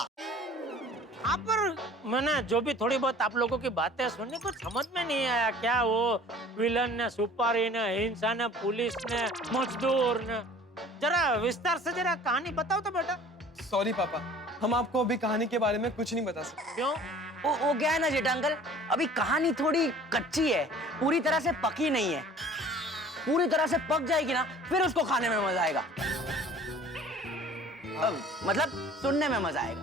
हाँ, पर मैंने जो भी थोड़ी बहुत आप लोगों की बातें सुनी कुछ समझ में नहीं आया। क्या वो विलन ने, सुपारी ने, हिंसा ने, पुलिस ने, मजदूर ने, जरा विस्तार से जरा कहानी बताओ तो बेटा। सॉरी पापा, हम आपको अभी कहानी के बारे में कुछ नहीं बता सकते। क्यों? वो क्या है ना जेठा अंकल, अभी कहानी थोड़ी कच्ची है, पूरी तरह से पकी नहीं है। पूरी तरह से पक जाएगी ना, फिर उसको खाने में मजा आएगा। मतलब सुनने में मजा आएगा।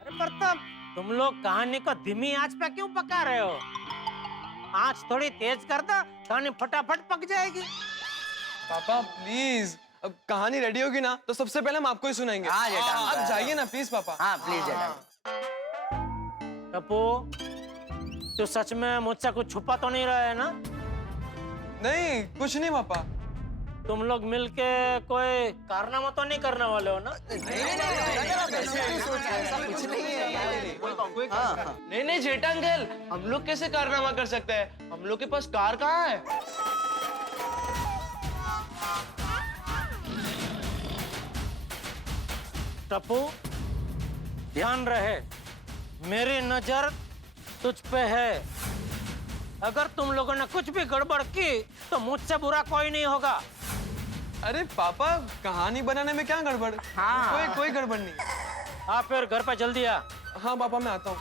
अरे प्रताप, तुम लोग कहानी को धीमी आंच पे क्यों पका रहे हो? आंच थोड़ी तेज कर दो, कहानी फटाफट पक जाएगी। पापा प्लीज, अब कहानी रेडी होगी ना तो सबसे पहले हम आपको ही सुनाएंगे। हाँ जेठा अंकल। आप जाइए ना प्लीज पापा। हाँ प्लीज जेठा। टप्पू, तू सच में मुझसे कुछ छुपा तो नहीं रहा है ना? नहीं, कुछ नहीं पापा। तुम लोग मिलके कोई कारनामा तो नहीं करने वाले हो ना? नहीं जेठा अंकल, हम लोग कैसे कारनामा कर सकते हैं? हम लोग के पास कार कहाँ है? टप्पू, ध्यान रहे, मेरी नजर तुझ पे है। अगर तुम लोगों ने कुछ भी गड़बड़ की तो मुझसे बुरा कोई नहीं होगा। अरे पापा, कहानी बनाने में क्या गड़बड़? हाँ। कोई गड़बड़ नहीं। हाँ, फिर घर पे जल्दी आ। हाँ पापा, मैं आता हूँ।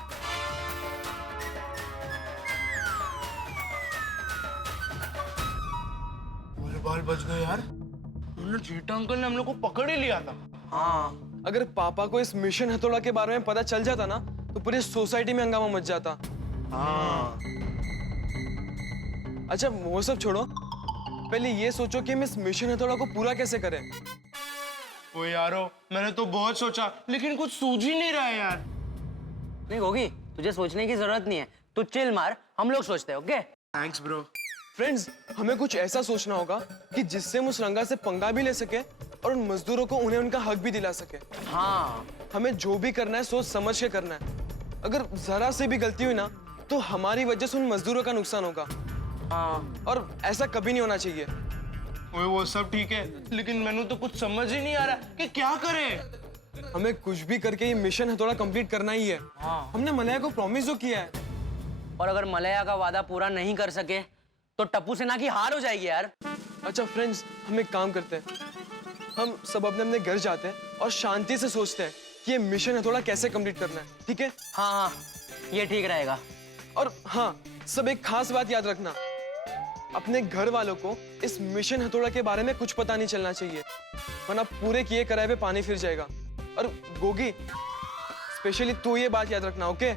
बाल बच गए यार। उन्होंने जेठा अंकल ने हम लोग को पकड़ ही लिया था। हाँ, अगर पापा को इस मिशन हथौड़ा के बारे में पता चल जाता ना तो पूरी सोसाइटी में हंगामा मच जाता। हाँ। अच्छा वो सब छोड़ो, पहले ये सोचो कि हम इस मिशन हथौड़ा को पूरा कैसे करें। ओ यारो, मैंने तो बहुत सोचा लेकिन कुछ सूझ ही नहीं रहा है यार। नहीं होगी, तुझे सोचने की जरूरत नहीं है, तू चिल मार, हम लोग सोचते हैं। Okay thanks bro. फ्रेंड्स, हमें कुछ ऐसा सोचना होगा कि जिससे हम उस रंगा से पंगा भी ले सके और उन मजदूरों को उन्हें उनका हक भी दिला सके। हाँ, हमें जो भी करना है सोच समझ के करना है। अगर जरा से भी गलती हुई ना तो हमारी वजह से उन मजदूरों का नुकसान होगा। हाँ। और ऐसा कभी नहीं होना चाहिए। ओए वो सब ठीक है, लेकिन मैंने तो कुछ समझ ही नहीं आ रहा कि क्या करें। हमें कुछ भी करके ये मिशन हथौड़ा कंप्लीट करना ही है। हाँ। हमने मलया को प्रॉमिस जो किया है। और अगर मलया का वादा पूरा नहीं कर सके तो टप्पू सेना की हार हो जाएगी यार। अच्छा फ्रेंड्स, हम एक काम करते हैं, हम सब अपने अपने घर जाते हैं और शांति से सोचते हैं कि ये मिशन हथौड़ा कैसे कंप्लीट करना है। ठीक है? हाँ हाँ, ये ठीक रहेगा। और हाँ, सब एक खास बात याद रखना, अपने घर वालों को इस मिशन हथौड़ा के बारे में कुछ पता नहीं चलना चाहिए, वरना पूरे किए कराए पे पानी फिर जाएगा। और गोगी, स्पेशली तू ये बात याद रखना। ओके?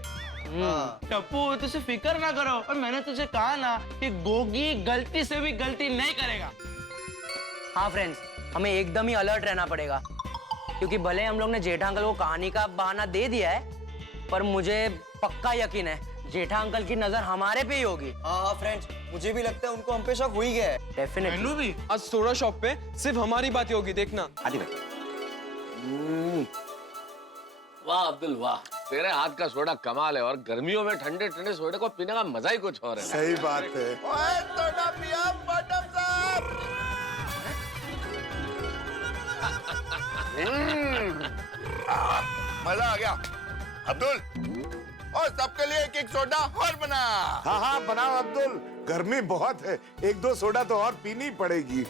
टप्पू, तुझे फिक्र ना करो, और मैंने तुझे कहा ना कि गोगी गलती से भी गलती नहीं करेगा। हाँ फ्रेंड्स, हमें एकदम ही अलर्ट रहना पड़ेगा, क्योंकि भले हम लोग ने जेठा अंकल को कहानी का बहाना दे दिया है, पर मुझे पक्का यकीन है जेठा अंकल की नजर हमारे पे ही होगी। हाँ फ्रेंड्स, मुझे भी लगता है उनको हम पे शक हो ही गया है। डेफिनेटली भी। आज सोडा शॉप पे सिर्फ हमारी बातें होगी, देखना। आदि भाई। वाह अब्दुल वाह, तेरे हाथ का सोडा कमाल है। और गर्मियों में ठंडे ठंडे सोडे को पीने का मजा ही कुछ और है। सही बात है। ओए सोडा पिया मैडम साहब। मजा आ गया। अब्दुल, और सबके लिए एक एक सोडा और बना। हाँ हाँ बनाओ अब्दुल, गर्मी बहुत है, एक दो सोडा तो और पीनी पड़ेगी।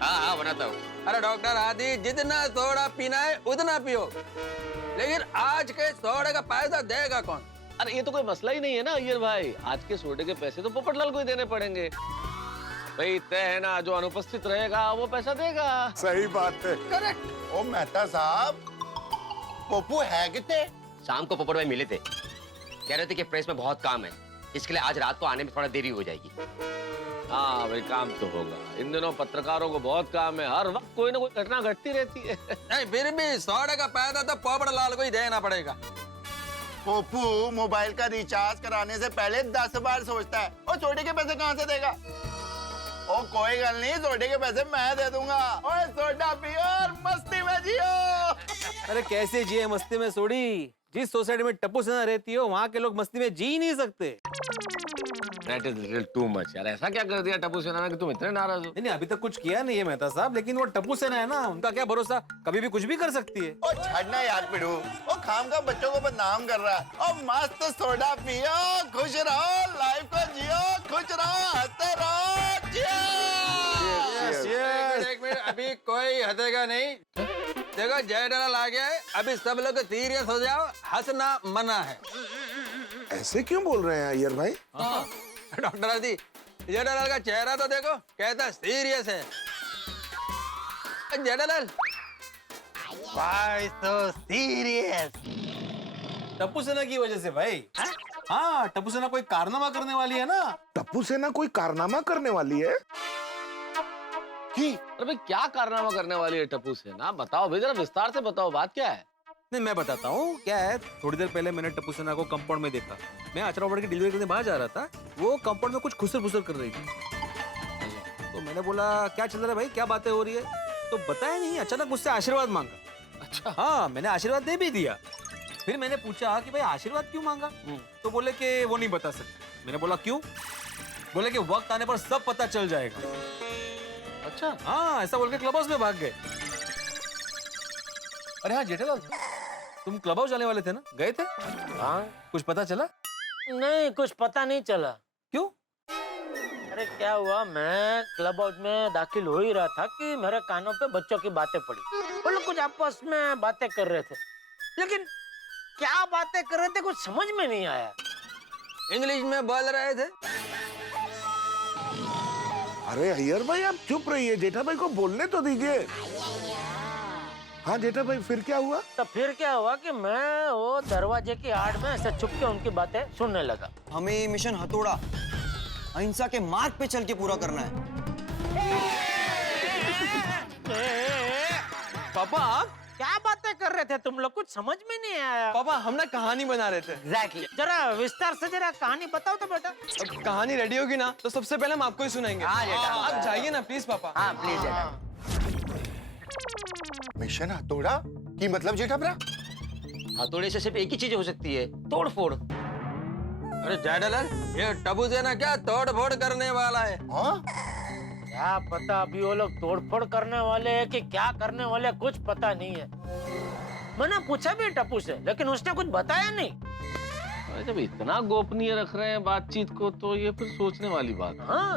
हाँ हाँ बनाता हूँ। अरे डॉक्टर आदि, जितना सोडा पीना है उतना पियो, लेकिन आज के सोडे का पैसा देगा कौन? अरे ये तो कोई मसला ही नहीं है ना अय्यर भाई, आज के सोडे के पैसे तो पोपटलाल को ही देने पड़ेंगे। भाई तय है ना, जो अनुपस्थित रहेगा वो पैसा देगा। सही बात है। करेक्ट। ओ मेहता साहब, पप्पू है कितने? शाम को पोपट भाई मिले थे, कह रहे थे कि प्रेस में बहुत काम है, इसके लिए आज रात को आने में थोड़ा देरी हो जाएगी। हाँ भाई, काम तो होगा। इन दिनों पत्रकारों को बहुत काम है, हर वक्त कोई ना कोई घटना घटती रहती है। नहीं, फिर भी सोडे का पैसा तो पोपटलाल को ही देना पड़ेगा। पप्पू मोबाइल का रिचार्ज कराने से पहले 10 बार सोचता है, और सोडे के पैसे कहाँ से देगा? ओ कोई गल नहीं, सोडे के पैसे मैं दे दूंगा। ओए सोडा पियो और मस्ती में जियो। अरे कैसे जिए मस्ती में सोडी, जिस सोसाइटी में टप्पू सेना रहती हो वहाँ के लोग मस्ती में जी ही नहीं सकते। That is little too much यार। ऐसा क्या कर दिया टप्पू सेना ने कि तुम इतने नाराज हो? नहीं अभी तक कुछ किया नहीं है मेहता साहब, लेकिन वो टप्पू सेना है ना, उनका क्या भरोसा, कभी भी कुछ भी कर सकती है। ओ छड़ना यार पिड़ू, ओ खाम का बच्चों को बदनाम कर रहा है। ओ मस्त सोडा पियो, खुश रहो, लाइफ को जियो, खुश रहो, हंसते रहो। एक मिनट, अभी कोई हंसेगा नहीं। देखो जेठालाल आ गया है, अभी सब लोग सीरियस हो जाओ, हंसना मना है। ऐसे क्यों बोल रहे हैं अय्यर भाई? डॉक्टर आदि, जेठालाल का चेहरा तो देखो, कहता सीरियस है। Jethalal, Why so serious? Tappu सेना की वजह से भाई। हाँ, टप्पू सेना कोई कारनामा करने वाली है ना। टप्पू सेना कोई कारनामा करने वाली है? अरे भाई क्या कारनामा करने वाली है टप्पू सेना? बताओ भाई, जरा विस्तार से बताओ, बात क्या है? नहीं मैं बताता हूँ क्या है। थोड़ी देर पहले मैंने टप्पू सेना को कंपाउंड में देखा। मैं आचरा की डिलीवरी करने बाहर जा रहा था, वो कंपाउंड में कुछ खुसर फुसर कर रही थी। तो मैंने बोला क्या चल रहा है भाई, क्या बातें हो रही है? तो बताया नहीं, अचानक मुझसे आशीर्वाद मांगा। अच्छा हाँ, मैंने आशीर्वाद दे भी दिया। फिर मैंने पूछा कि भाई आशीर्वाद क्यों मांगा, तो बोले कि वो नहीं बता सकते। मैंने बोला क्यों? बोले कि वक्त आने पर सब पता चल जाएगा। अच्छा हाँ, ऐसा बोल के क्लब हाउस में भाग गए। अरे हाँ जेठालाल, तुम क्लब हाउस जाने वाले थे ना, गए थे? हाँ। कुछ पता चला? नहीं, कुछ पता नहीं चला। क्यों? अरे क्या हुआ, मैं क्लब हाउस में दाखिल हो ही रहा था कि मेरे कानों पे बच्चों की बातें पड़ी। वो लोग कुछ आपस में बातें कर रहे थे, लेकिन क्या बातें कर रहे थे कुछ समझ में नहीं आया। इंग्लिश में बोल रहे थे। अरे अय्यर भाई आप चुप रहिए, जेठा भाई को बोलने तो दीजिए। हाँ जेठा भाई, फिर क्या हुआ? तो फिर क्या हुआ कि मैं वो दरवाजे की आड़ में ऐसे छुप के उनकी बातें सुनने लगा। हमें ये मिशन हथौड़ा अहिंसा के मार्ग पे चल के पूरा करना है। पापा आप क्या बातें कर रहे थे तुम लोग, कुछ समझ में नहीं आया। पापा हम ना कहानी बना रहे थे। एग्जैक्टली। जरा विस्तार से जरा कहानी बताओ तो बेटा। अब कहानी रेडी होगी ना तो सबसे पहले हम आपको ही सुनाएंगे। आप जाइए ना प्लीज पापा। हाँ प्लीज जेठा। मिशन हथौड़ा की मतलब जेठा भरा? हथौड़े से सिर्फ एक ही चीज हो सकती है, तोड़ फोड़। अरे जेठालाल, ये टप्पू सेना क्या तोड़ फोड़ करने वाला है? हाँ? क्या पता अभी वो लोग तोड़फोड़ करने वाले हैं कि क्या करने वाले, कुछ पता नहीं है। मैंने पूछा भी टप्पू से, लेकिन उसने कुछ बताया नहीं। अरे जब इतना गोपनीय रख रहे हैं बातचीत को, तो ये फिर सोचने वाली बात। हाँ।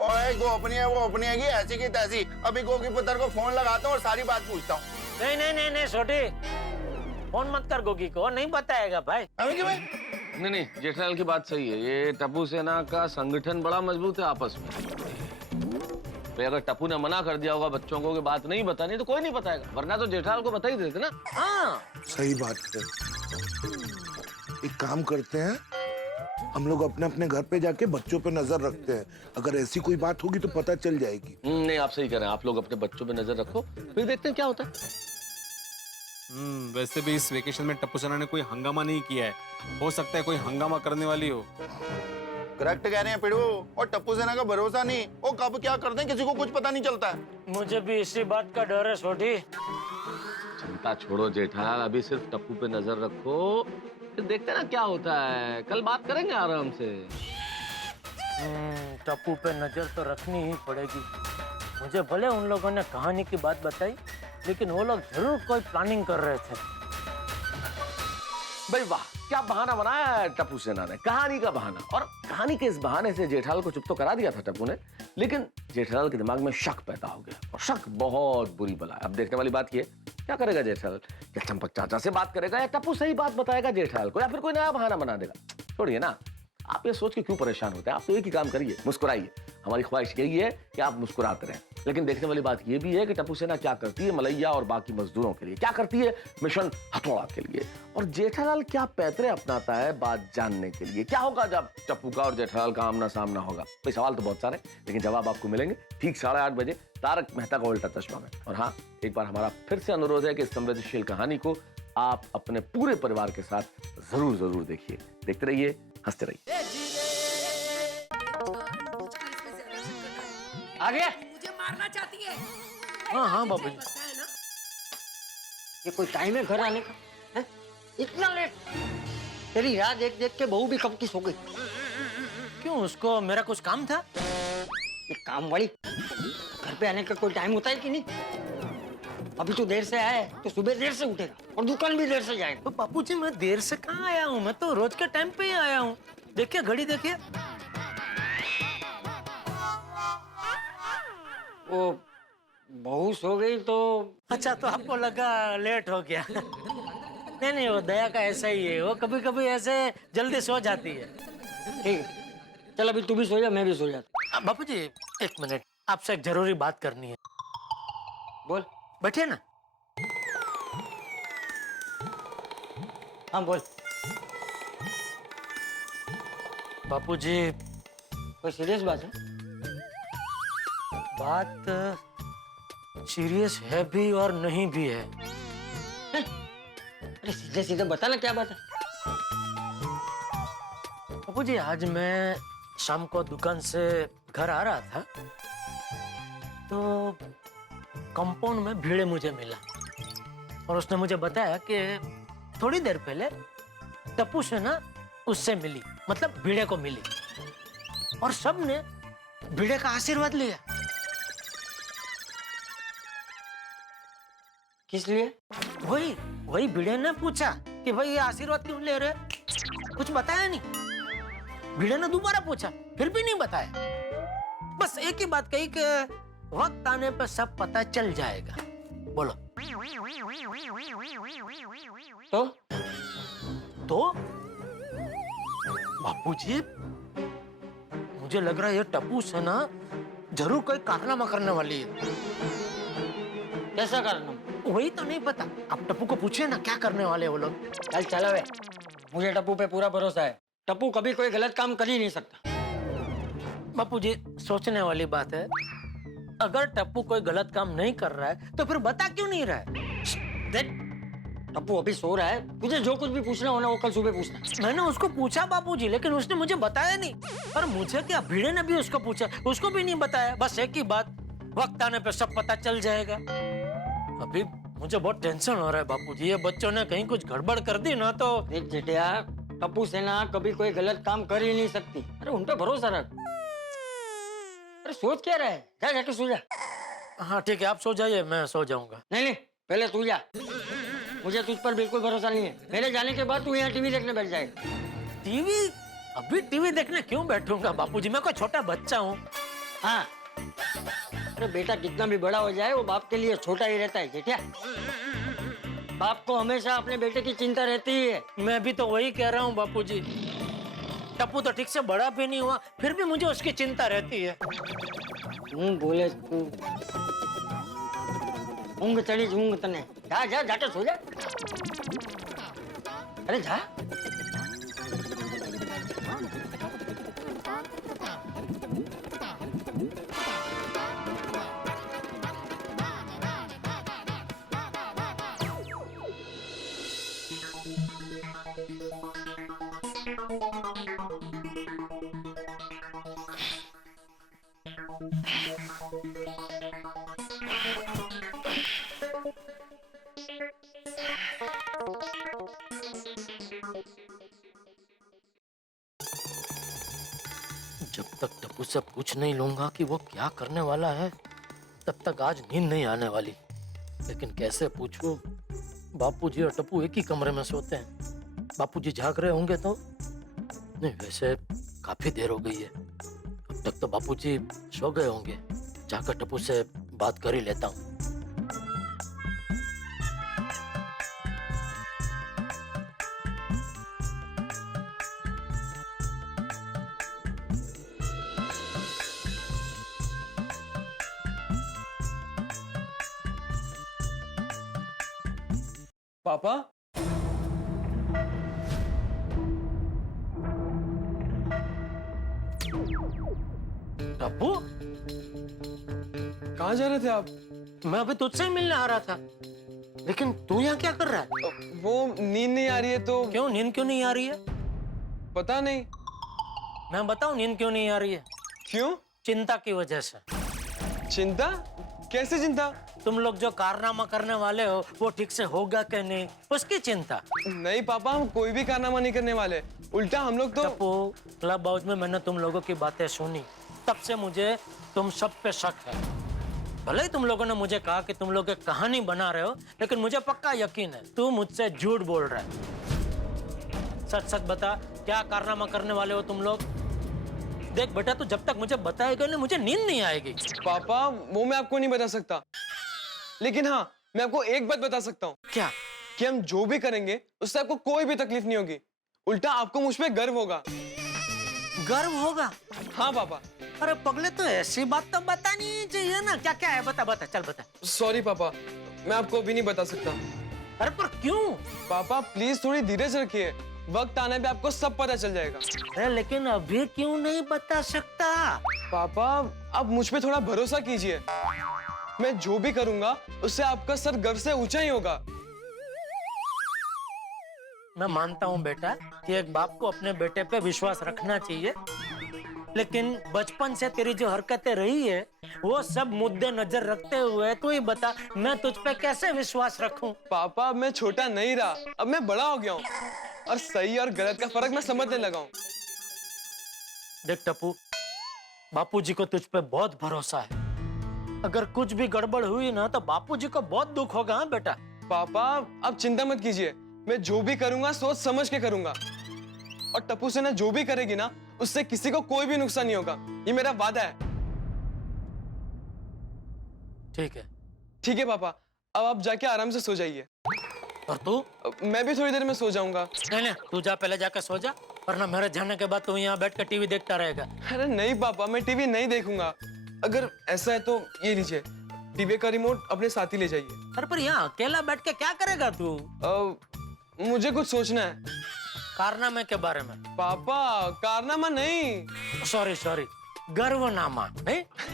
ओए गोपनीय वो अपनी की ऐसी की तैसी। अभी गोगी पुत्र को फोन लगाता हूँ और सारी बात पूछता हूँ। नहीं नहीं नहीं नहीं छोटी, फोन मत कर गोगी को, नहीं बताएगा भाई। अभी क्यों भाई? नहीं जेठालाल की बात सही है। ये टप्पू सेना का संगठन बड़ा मजबूत है आपस में। तो अगर टप्पू ने मना कर दिया होगा बच्चों को कि बात नहीं बतानी, तो कोई नहीं बताएगा, वरना तो जेठालाल को बता ही देते ना। हाँ सही बात है। एक काम करते हैं, हम लोग अपने अपने घर पे जाके बच्चों पे नजर रखते हैं। अगर ऐसी कोई बात होगी तो पता चल जाएगी। नहीं आप सही कह रहे हैं, आप लोग अपने बच्चों पे नजर रखो, फिर देखते हैं क्या होता है। वैसे भी इस वेकेशन में टप्पू सेना ने कोई हंगामा नहीं किया है, हो सकता है कोई हंगामा करने वाली हो। करेक्ट कह रहे हैं पिड़ू। और टप्पू सेना का भरोसा नहीं, वो कब क्या करते हैं किसी को कुछ पता नहीं चलता है। मुझे भी इसी बात का डर है छोटी। चिंता छोड़ो जेठालाल, अभी सिर्फ टप्पू पे नजर रखो, फिर देखते हैं ना क्या होता है। कल बात करेंगे आराम से। टप्पू पे नजर तो रखनी ही पड़ेगी। मुझे भले उन लोगों ने कहानी की बात बताई, लेकिन वो लोग जरूर कोई प्लानिंग कर रहे थे। भाई वाह, क्या बहाना बनाया है टप्पू सेना ने, कहानी का बहाना। और कहानी के इस बहाने से जेठालाल को चुप तो करा दिया था टप्पू ने, लेकिन जेठालाल के दिमाग में शक पैदा हो गया, और शक बहुत बुरी बला है। अब देखने वाली बात ये, क्या करेगा जेठालाल? या चंपक चाचा से बात करेगा, या टप्पू सही बात बताएगा जेठालाल को, या फिर कोई नया बहाना बना देगा। छोड़िए ना, आप ये सोच के क्यों परेशान होते हैं? आप तो एक ही काम करिए, मुस्कुराइए। हमारी ख्वाहिश यही है कि आप मुस्कुराते रहें। लेकिन देखने वाली बात यह भी है कि टप्पू सेना क्या करती है मलैया और बाकी मजदूरों के लिए, क्या करती है मिशन हथौड़ा के लिए, और जेठालाल क्या पैतरे अपनाता है बात जानने के लिए। क्या होगा जब टप्पू का और जेठालाल का आमना सामना होगा? भाई सवाल तो बहुत सारे, लेकिन जवाब आपको मिलेंगे ठीक 8:30 बजे तारक मेहता का उल्टा चश्मा में। और हाँ, एक बार हमारा फिर से अनुरोध है कि इस संवेदनशील कहानी को आप अपने पूरे परिवार के साथ जरूर देखिए। देखते रहिए, हंसते रहिए। आ गया? मुझे मारना चाहती है। हाँ हाँ बाबू जी। ये कोई टाइम है घर आने का? है? इतना लेट? तेरी राह देख देख के बहू भी कब की सो गई। क्यों, उसको मेरा कुछ काम था? ये काम वाली घर पे आने का कोई टाइम होता है कि नहीं? अभी तो देर से आया है तो सुबह देर से उठेगा और दुकान भी देर से जाएगा। तो बापूजी मैं देर से कहाँ आया हूँ, मैं तो रोज के टाइम पे ही आया हूँ। देखिए घड़ी देखिए। वो बहू सो गई तो। अच्छा, तो आपको लगा लेट हो गया। नहीं नहीं, वो दया का ऐसा ही है, वो कभी कभी ऐसे जल्दी सो जाती है। ठीक है, चल अभी तू भी सो जा, मैं भी सो जाता। बापूजी एक मिनट, आपसे एक जरूरी बात करनी है। बोल। बैठिए ना। हाँ बोल। बापूजी कोई सीरियस बात है? बात सीरियस है भी और नहीं भी है। अरे सीधे सीधे बता ना क्या बात है। बापूजी आज मैं शाम को दुकान से घर आ रहा था तो कंपाउंड में भीड़े मुझे मिला और उसने मुझे बताया कि थोड़ी देर पहले टप्पू से ना उससे मिली, मतलब भीड़े को मिली, और सबने भीड़े का आशीर्वाद लिया। किस लिए? वही भीड़े ने पूछा कि भाई ये आशीर्वाद क्यों ले रहे? कुछ बताया नहीं। भीड़े ने दोबारा पूछा, फिर भी नहीं बताया। बस एक ही बात कही कि वक्त आने पर सब पता चल जाएगा। बोलो। तो बापूजी मुझे लग रहा है ये टप्पू से ना जरूर कोई कारनामा करने वाली है। कैसा कारनामा? वही तो नहीं पता, आप टप्पू को पूछिए ना क्या करने वाले वो लोग। चल चलो वे, मुझे टप्पू पे पूरा भरोसा है। टप्पू कभी कोई गलत काम कर ही नहीं सकता। बापूजी सोचने वाली बात है, अगर टप्पू कोई गलत काम नहीं कर रहा है तो फिर बता क्यों नहीं रहा है? देख टप्पू अभी सो रहा है, तुझे जो कुछ भी पूछना हो ना वो कल सुबह पूछना। मैंने उसको पूछा बापूजी, लेकिन उसने मुझे बताया नहीं। पर मुझे क्या, भीड़े ने भी उसको पूछा, उसको भी नहीं बताया। बस एक ही बात, वक्त आने पे सब पता चल जाएगा। अभी मुझे बहुत टेंशन हो रहा है बापूजी, ये बच्चों ने कहीं कुछ गड़बड़ कर दी ना तो। देख जेठिया, टप्पू सेना कभी कोई गलत काम कर ही नहीं सकती। अरे उन पे भरोसा रख। अरे सोच क्या रहा है, जा जाके सो जा। हाँ ठीक है, आप सो जाइए, मैं सो जाऊंगा। नहीं पहले तू जा, मुझे तुझ पर बिल्कुल भरोसा नहीं है। मेरे जाने के बाद तू यहाँ टीवी देखने बैठ जाएगा। टीवी? अभी टीवी देखने क्यों बैठूंगा बापूजी, मैं कोई छोटा बच्चा हूँ। हाँ, अरे बेटा कितना भी बड़ा हो जाए वो बाप के लिए छोटा ही रहता है जेठिया। बाप को हमेशा अपने बेटे की चिंता रहती है। मैं भी तो वही कह रहा हूँ बापूजी। टप्पू तो ठीक से बड़ा भी नहीं हुआ, फिर भी मुझे उसकी चिंता रहती है। बोले तू ऊँग चढ़ी ऊँग तने। जा जा जाके सो जा। अरे जा। जब तक टप्पू से पूछ नहीं लूंगा कि वो क्या करने वाला है, तब तक आज नींद नहीं आने वाली। लेकिन कैसे पूछूं? बापूजी और टप्पू एक ही कमरे में सोते हैं। बापूजी जाग रहे होंगे तो नहीं, वैसे काफी देर हो गई है, अब तक तो बापूजी सो गए होंगे। जाकर टप्पू से बात कर ही लेता हूँ। पापा? टप्पू, कहाँ जा रहे थे आप? मैं अभी तुझसे ही मिलने आ रहा था, लेकिन तू यहाँ क्या कर रहा है? वो नींद नहीं आ रही है तो। क्यों नींद क्यों नहीं आ रही है? पता नहीं। मैं बताऊं नींद क्यों नहीं आ रही है? क्यों? चिंता की वजह से। चिंता? कैसे चिंता? तुम लोग जो कारनामा करने वाले हो वो ठीक से होगा कि नहीं उसकी चिंता। नहीं पापा, हम कोई भी कारनामा नहीं करने वाले, उल्टा हम लोग तो क्लब हाउस में मैंने तुम लोगों की बातें सुनी, तब से मुझे तुम सब पे शक है। भले ही तुम लोगों ने मुझे कहा कि तुम लोग एक कहानी बना रहे हो, लेकिन मुझे पक्का यकीन है तू मुझसे झूठ बोल रहा है। सच सच बता, क्या कारनामा करने वाले हो तुम लोग? देख बेटा, तू जब तक मुझे बताएगा नहीं मुझे नींद नहीं आएगी। पापा वो मैं आपको नहीं बता सकता, लेकिन हाँ मैं आपको एक बात बता सकता हूँ। क्या? कि हम जो भी करेंगे उससे आपको कोई भी तकलीफ नहीं होगी, उल्टा आपको मुझ पे गर्व होगा। गर्व होगा? हाँ पापा। अरे पगले, तो ऐसी बात तो बतानी चाहिए ना। क्या क्या है, बता बता, चल बता। सॉरी पापा, मैं आपको अभी नहीं बता सकता। अरे पर क्यों? पापा प्लीज थोड़ी धीरज रखिए, वक्त आने पे आपको सब पता चल जाएगा। अरे लेकिन अभी क्यों नहीं बता सकता? पापा आप मुझ पे थोड़ा भरोसा कीजिए, मैं जो भी करूंगा उससे आपका सर गर्व से ऊंचा ही होगा। मैं मानता हूँ बेटा कि एक बाप को अपने बेटे पे विश्वास रखना चाहिए, लेकिन बचपन से तेरी जो हरकतें रही है वो सब मुद्दे नजर रखते हुए तू ही बता मैं तुझ पे कैसे विश्वास रखूं? पापा मैं छोटा नहीं रहा, अब मैं बड़ा हो गया हूँ और सही और गलत का फर्क मैं समझने लगा हूँ। देख टप्पू, बापूजी को तुझ पे बहुत भरोसा है। अगर कुछ भी गड़बड़ हुई ना तो बापूजी को बहुत दुख होगा। हाँ बेटा। पापा आप चिंता मत कीजिए, मैं जो भी करूंगा सोच समझ के करूंगा, और टप्पू से ना जो भी करेगी ना उससे किसी को कोई भी नुकसान नहीं होगा, ये मेरा वादा है। ठीक है। ठीक है पापा, अब आप जाके आराम से सो जाइए। और तू? मैं भी थोड़ी देर में सो जाऊंगा। नहीं, तू जा, पहले जाकर सो जा, वरना मेरे जाने के बाद तू यहाँ बैठ कर टीवी देखता रहेगा। अरे नहीं पापा, मैं टीवी नहीं देखूंगा। अगर ऐसा है तो ये लीजिए, टीवी का रिमोट अपने साथ ही ले जाइए। अरे पर यहाँ अकेला बैठ के क्या करेगा तू? मुझे कुछ सोचना है। कारनामे के बारे में? पापा कारनामा नहीं, सॉरी, गर्वनामा।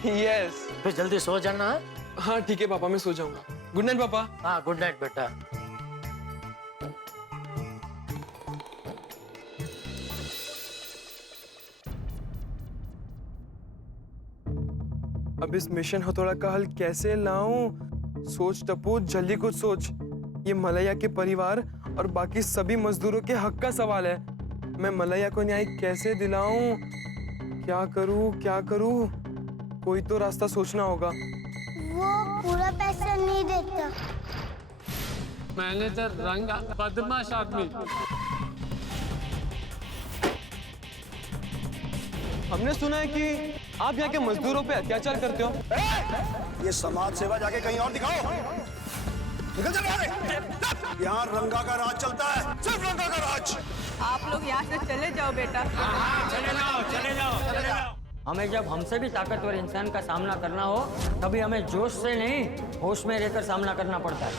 यस। फिर जल्दी सो जाना। हाँ ठीक है पापा, मैं सो जाऊंगा। गुड नाइट पापा। हाँ गुड नाइट बेटा। अब इस मिशन हथौड़ा का हल कैसे लाऊं? सोच टप्पू, जल्दी कुछ सोच। ये मलैया के परिवार और बाकी सभी मजदूरों के हक का सवाल है। मैं मलैया को न्याय कैसे दिलाऊं? क्या करूं? कोई तो रास्ता सोचना होगा। वो पूरा पैसा नहीं देता। मैनेजर रंगा बदमाश आदमी। हमने सुना है कि आप यहाँ के मजदूरों पे अत्याचार करते हो। ये समाज सेवा जाके कहीं और दिखाओ। निकल जा यहाँ से। यहाँ रंगा का राज चलता है, सिर्फ रंगा का राज। आप लोग यहाँ से चले जाओ बेटा। चले जाओ। हमें जब हमसे भी ताकतवर इंसान का सामना करना हो तभी हमें जोश से नहीं होश में रहकर सामना करना पड़ता है।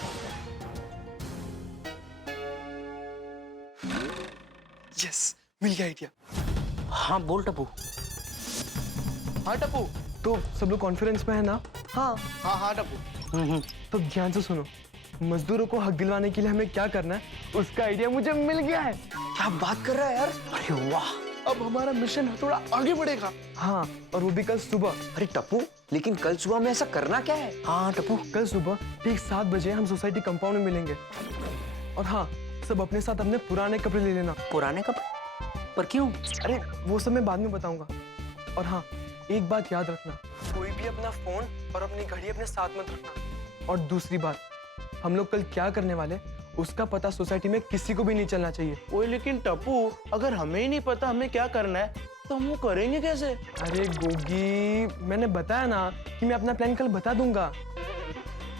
यस, मिल गया आइडिया। हाँ बोल टप्पू। हाँ टप्पू, तो सब लोग कॉन्फ्रेंस में है ना? हाँ टप्पू। तो ध्यान से सुनो, मजदूरों को हक दिलवाने के लिए हमें क्या करना है उसका आइडिया मुझे मिल गया है। क्या बात कर रहा है यार? अरे वाह, अब हमारा मिशन थोड़ा आगे बढ़ेगा। हाँ, और वो भी कल सुबह। अरे टप्पू, लेकिन कल सुबह में ऐसा करना क्या है? हाँ टप्पू, कल सुबह ठीक 7 बजे हम सोसाइटी कंपाउंड में मिलेंगे। और हाँ, सब अपने साथ अपने पुराने कपड़े ले लेना। पुराने कपड़े? पर क्यों? अरे वो सब मैं बाद में बताऊंगा। और हाँ, एक बात याद रखना, कोई भी अपना फोन और अपनी घड़ी अपने साथ मत रखना। और दूसरी बात, हम लोग कल क्या करने वाले उसका पता सोसाइटी में किसी को भी नहीं चलना चाहिए। ओए लेकिन टप्पू, अगर हमें ही नहीं पता हमें क्या करना है तो हम वो करेंगे कैसे? अरे गोगी, मैंने बताया ना कि मैं अपना प्लान कल बता दूंगा।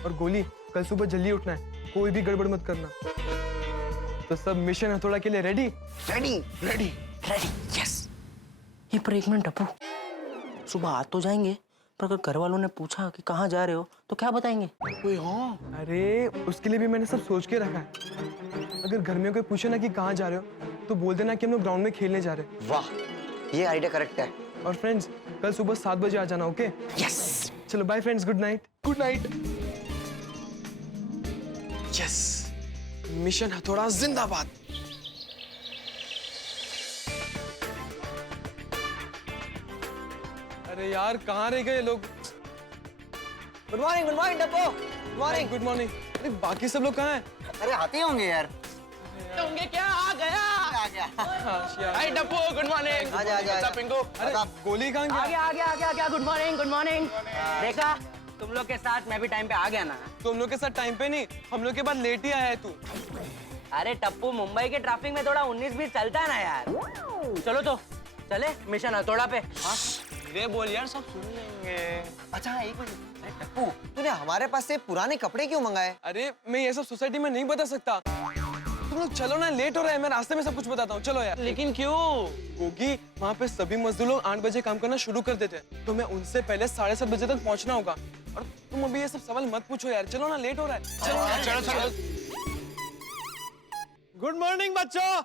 और गोली, कल सुबह जल्दी उठना है, कोई भी गड़बड़ मत करना। तो सब मिशन हथौड़ा के लिए रेडी? रेडी। यस। ये पर एक मिनट टप्पू, सुबह आ तो जाएंगे, पर अगर घर वालों ने पूछा कि कहाँ जा रहे हो तो क्या बताएंगे? हाँ, अरे उसके लिए भी मैंने सब सोच के रखा है। अगर घर में कोई पूछे ना कि कहाँ जा रहे हो तो बोल देना कि हम लोग ग्राउंड में खेलने जा रहे हैं। वाह, ये आइडिया करेक्ट है। और फ्रेंड्स, कल सुबह 7 बजे आ जाना, ओके? यस। चलो bye friends, good night. Good night. Yes, mission हथौड़ा जिंदाबाद। अरे यार, कहाँ रह गए लोग? Good morning Tappu. Morning. Good morning. अरे बाकी सब लोग कहाँ हैं? अरे आते होंगे यार। होंगे क्या? आ गया। आ गया। हाय टप्पू, गुड मॉर्निंग। आजा आजा। पिंकू। अरे गोली कहाँ गया? आ गया। Good morning, good morning. देखा, तुम लोग के साथ मैं भी टाइम पे आ गया ना। तुम लोग के साथ टाइम पे नहीं, हम लोग के बाद लेट ही आया है तू। अरे टप्पू, मुंबई के ट्रैफिक में थोड़ा 19-20 चलता है ना यार। चलो तो चले मिशन हथौड़ा पे। धीरे बोल यार, सब सुन लेंगे। अच्छा एक मिनट, अरे टप्पू तूने हमारे पास से पुराने कपड़े क्यों मंगाए? अरे मैं ये सब सोसाइटी में नहीं बता सकता। तुम लोग चलो ना, लेट हो रहा है, मैं रास्ते में सब कुछ बताता हूँ। चलो यार। लेकिन क्यों? क्योंकि वहाँ पे सभी मजदूर लोग 8 बजे काम करना शुरू कर देते हैं, तो मैं उनसे पहले 7:30 बजे तक पहुँचना होगा। और तुम अभी ये सब सवाल मत पूछो यार, चलो ना, लेट हो रहा है। चलो। गुड मॉर्निंग बच्चों।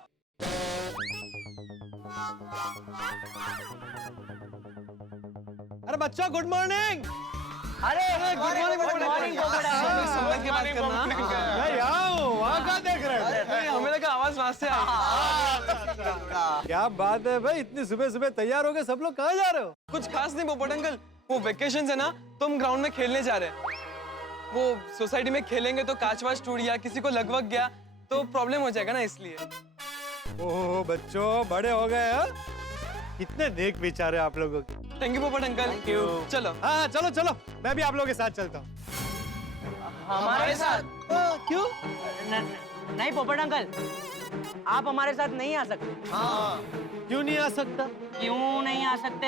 अरे बच्चों गुड मॉर्निंग। अरे गुड मॉर्निंग। संभल के बात करना। वहाँ क्या देख रहे हो? हमें लगा आवाज वहाँ से आई। क्या बात है भाई, इतनी सुबह सुबह तैयार हो गए, सब लोग कहाँ जा रहे हो? कुछ खास नहीं पोपट अंकल, वो वेकेशन है ना, तो हम ग्राउंड में खेलने जा रहे हैं। वो सोसाइटी में खेलेंगे तो कांच वाच टूट गया, किसी को लगवग गया तो प्रॉब्लम हो जाएगा ना, इसलिए। ओह बच्चों बड़े हो गए हैं, कितने नेक विचार है आप लोगों के। थैंक यू पोपट अंकल। चलो। हाँ चलो चलो, मैं भी आप लोगों के साथ चलता हूँ। हमारे साथ? क्यों? नहीं पोपट अंकल, आप हमारे साथ नहीं आ सकते। हाँ। क्यों नहीं आ सकता? क्यों नहीं आ सकते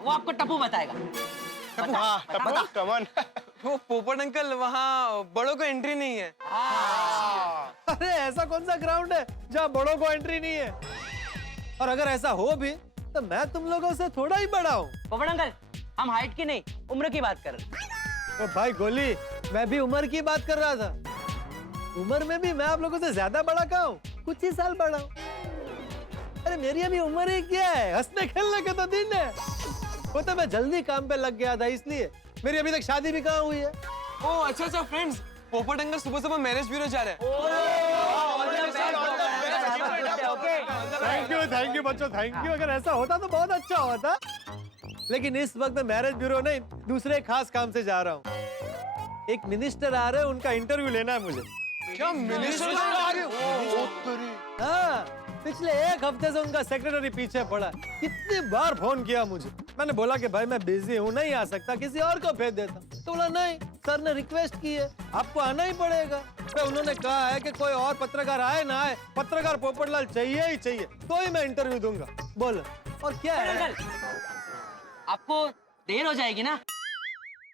वो आपको टप्पू बताएगा। कमन। वो पोपट अंकल, वहाँ बड़ों को एंट्री नहीं है। अरे ऐसा कौन सा ग्राउंड है जहाँ बड़ों को एंट्री नहीं है? और अगर ऐसा हो भी तो मैं तुम लोगों से थोड़ा ही बड़ा हूँ। पोपट अंकल, हम हाइट की नहीं उम्र की बात कर रहे हैं। ओ भाई गोली, मैं भी उम्र की बात कर रहा था। उम्र में भी मैं आप लोगों से ज्यादा बड़ा कहाँ हूँ, कुछ ही साल बड़ा हूँ। अरे मेरी अभी उम्र ही क्या है, हंसने खेलने के तो दिन है। वो तो मैं जल्दी काम पे लग गया था, इसलिए मेरी अभी तक शादी भी कहाँ हुई है। ओह अच्छा फ्रेंड्स, पोपट अंकल सुबह सुबह मैरिज ब्यूरो जा रहे हैं। थैंक यू बच्चों, थैंक यू। अगर ऐसा होता तो बहुत अच्छा होता, लेकिन इस वक्त मैं मैरिज ब्यूरो नहीं, दूसरे खास काम से जा रहा हूँ। एक मिनिस्टर आ रहे हैं, उनका इंटरव्यू लेना है मुझे। क्या मिनिस्टर? हाँ, पिछले 1 हफ्ते से उनका सेक्रेटरी पीछे पड़ा है। कितनी बार फोन किया मुझे, मैंने बोला कि भाई मैं बिजी हूँ, नहीं आ सकता, किसी और को भेज देता। तो बोला नहीं, सर ने रिक्वेस्ट की है, आपको आना ही पड़ेगा। तो उन्होंने कहा है कि कोई और पत्रकार आए ना आए, पत्रकार पोपटलाल चाहिए ही चाहिए, तो ही मैं इंटरव्यू दूंगा। बोलो और क्या है? आपको देर हो जाएगी ना,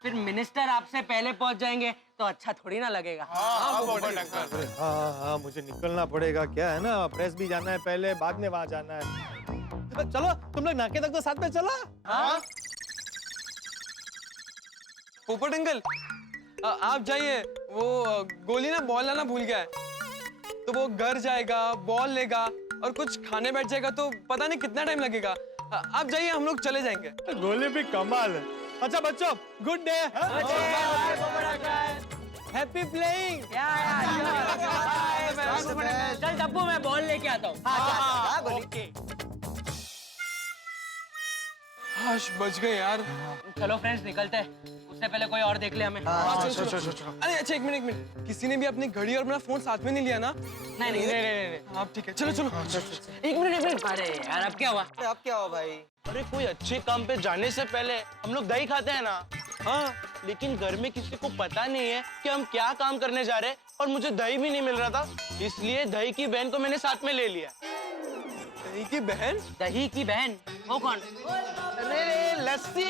फिर मिनिस्टर आपसे पहले पहुंच जाएंगे तो अच्छा थोड़ी ना लगेगा। हाँ, मुझे निकलना पड़ेगा, क्या है ना, प्रेस भी जाना है पहले, बाद में वहाँ जाना है। चलो तुम लोग नाके तक तो साथ में चलो। हाँ? पोपट अंकल आप जाइए, वो गोली ना बॉल लाना भूल गया है, तो वो घर जाएगा, बॉल लेगा और कुछ खाने बैठ जाएगा, तो पता नहीं कितना टाइम लगेगा। आप जाइए, हम लोग चले जाएंगे। गोली भी कमाल है। अच्छा बच्चों, गुड डे, हैप्पी प्लेइंग। चल डब्बू, मैं बॉल लेके आता हूँ। हाश बच गए यार। चलो फ्रेंड्स, निकलते हैं, उससे पहले कोई और देख ले हमें। चलो। अरे अच्छा एक मिनट, किसी ने भी अपनी घड़ी और अपना फोन साथ में नहीं लिया ना? नहीं। आप ठीक है, चलो। एक मिनट। अरे यार, अब क्या हुआ? अब क्या हुआ भाई? अरे कोई अच्छे काम पे जाने से पहले हम लोग दही खाते हैं ना। हाँ, लेकिन घर में किसी को पता नहीं है कि हम क्या काम करने जा रहे हैं, और मुझे दही भी नहीं मिल रहा था, इसलिए दही की बहन को मैंने साथ में ले लिया। दही की बहन? दही की बहन? वो कौन? अरे लस्सी।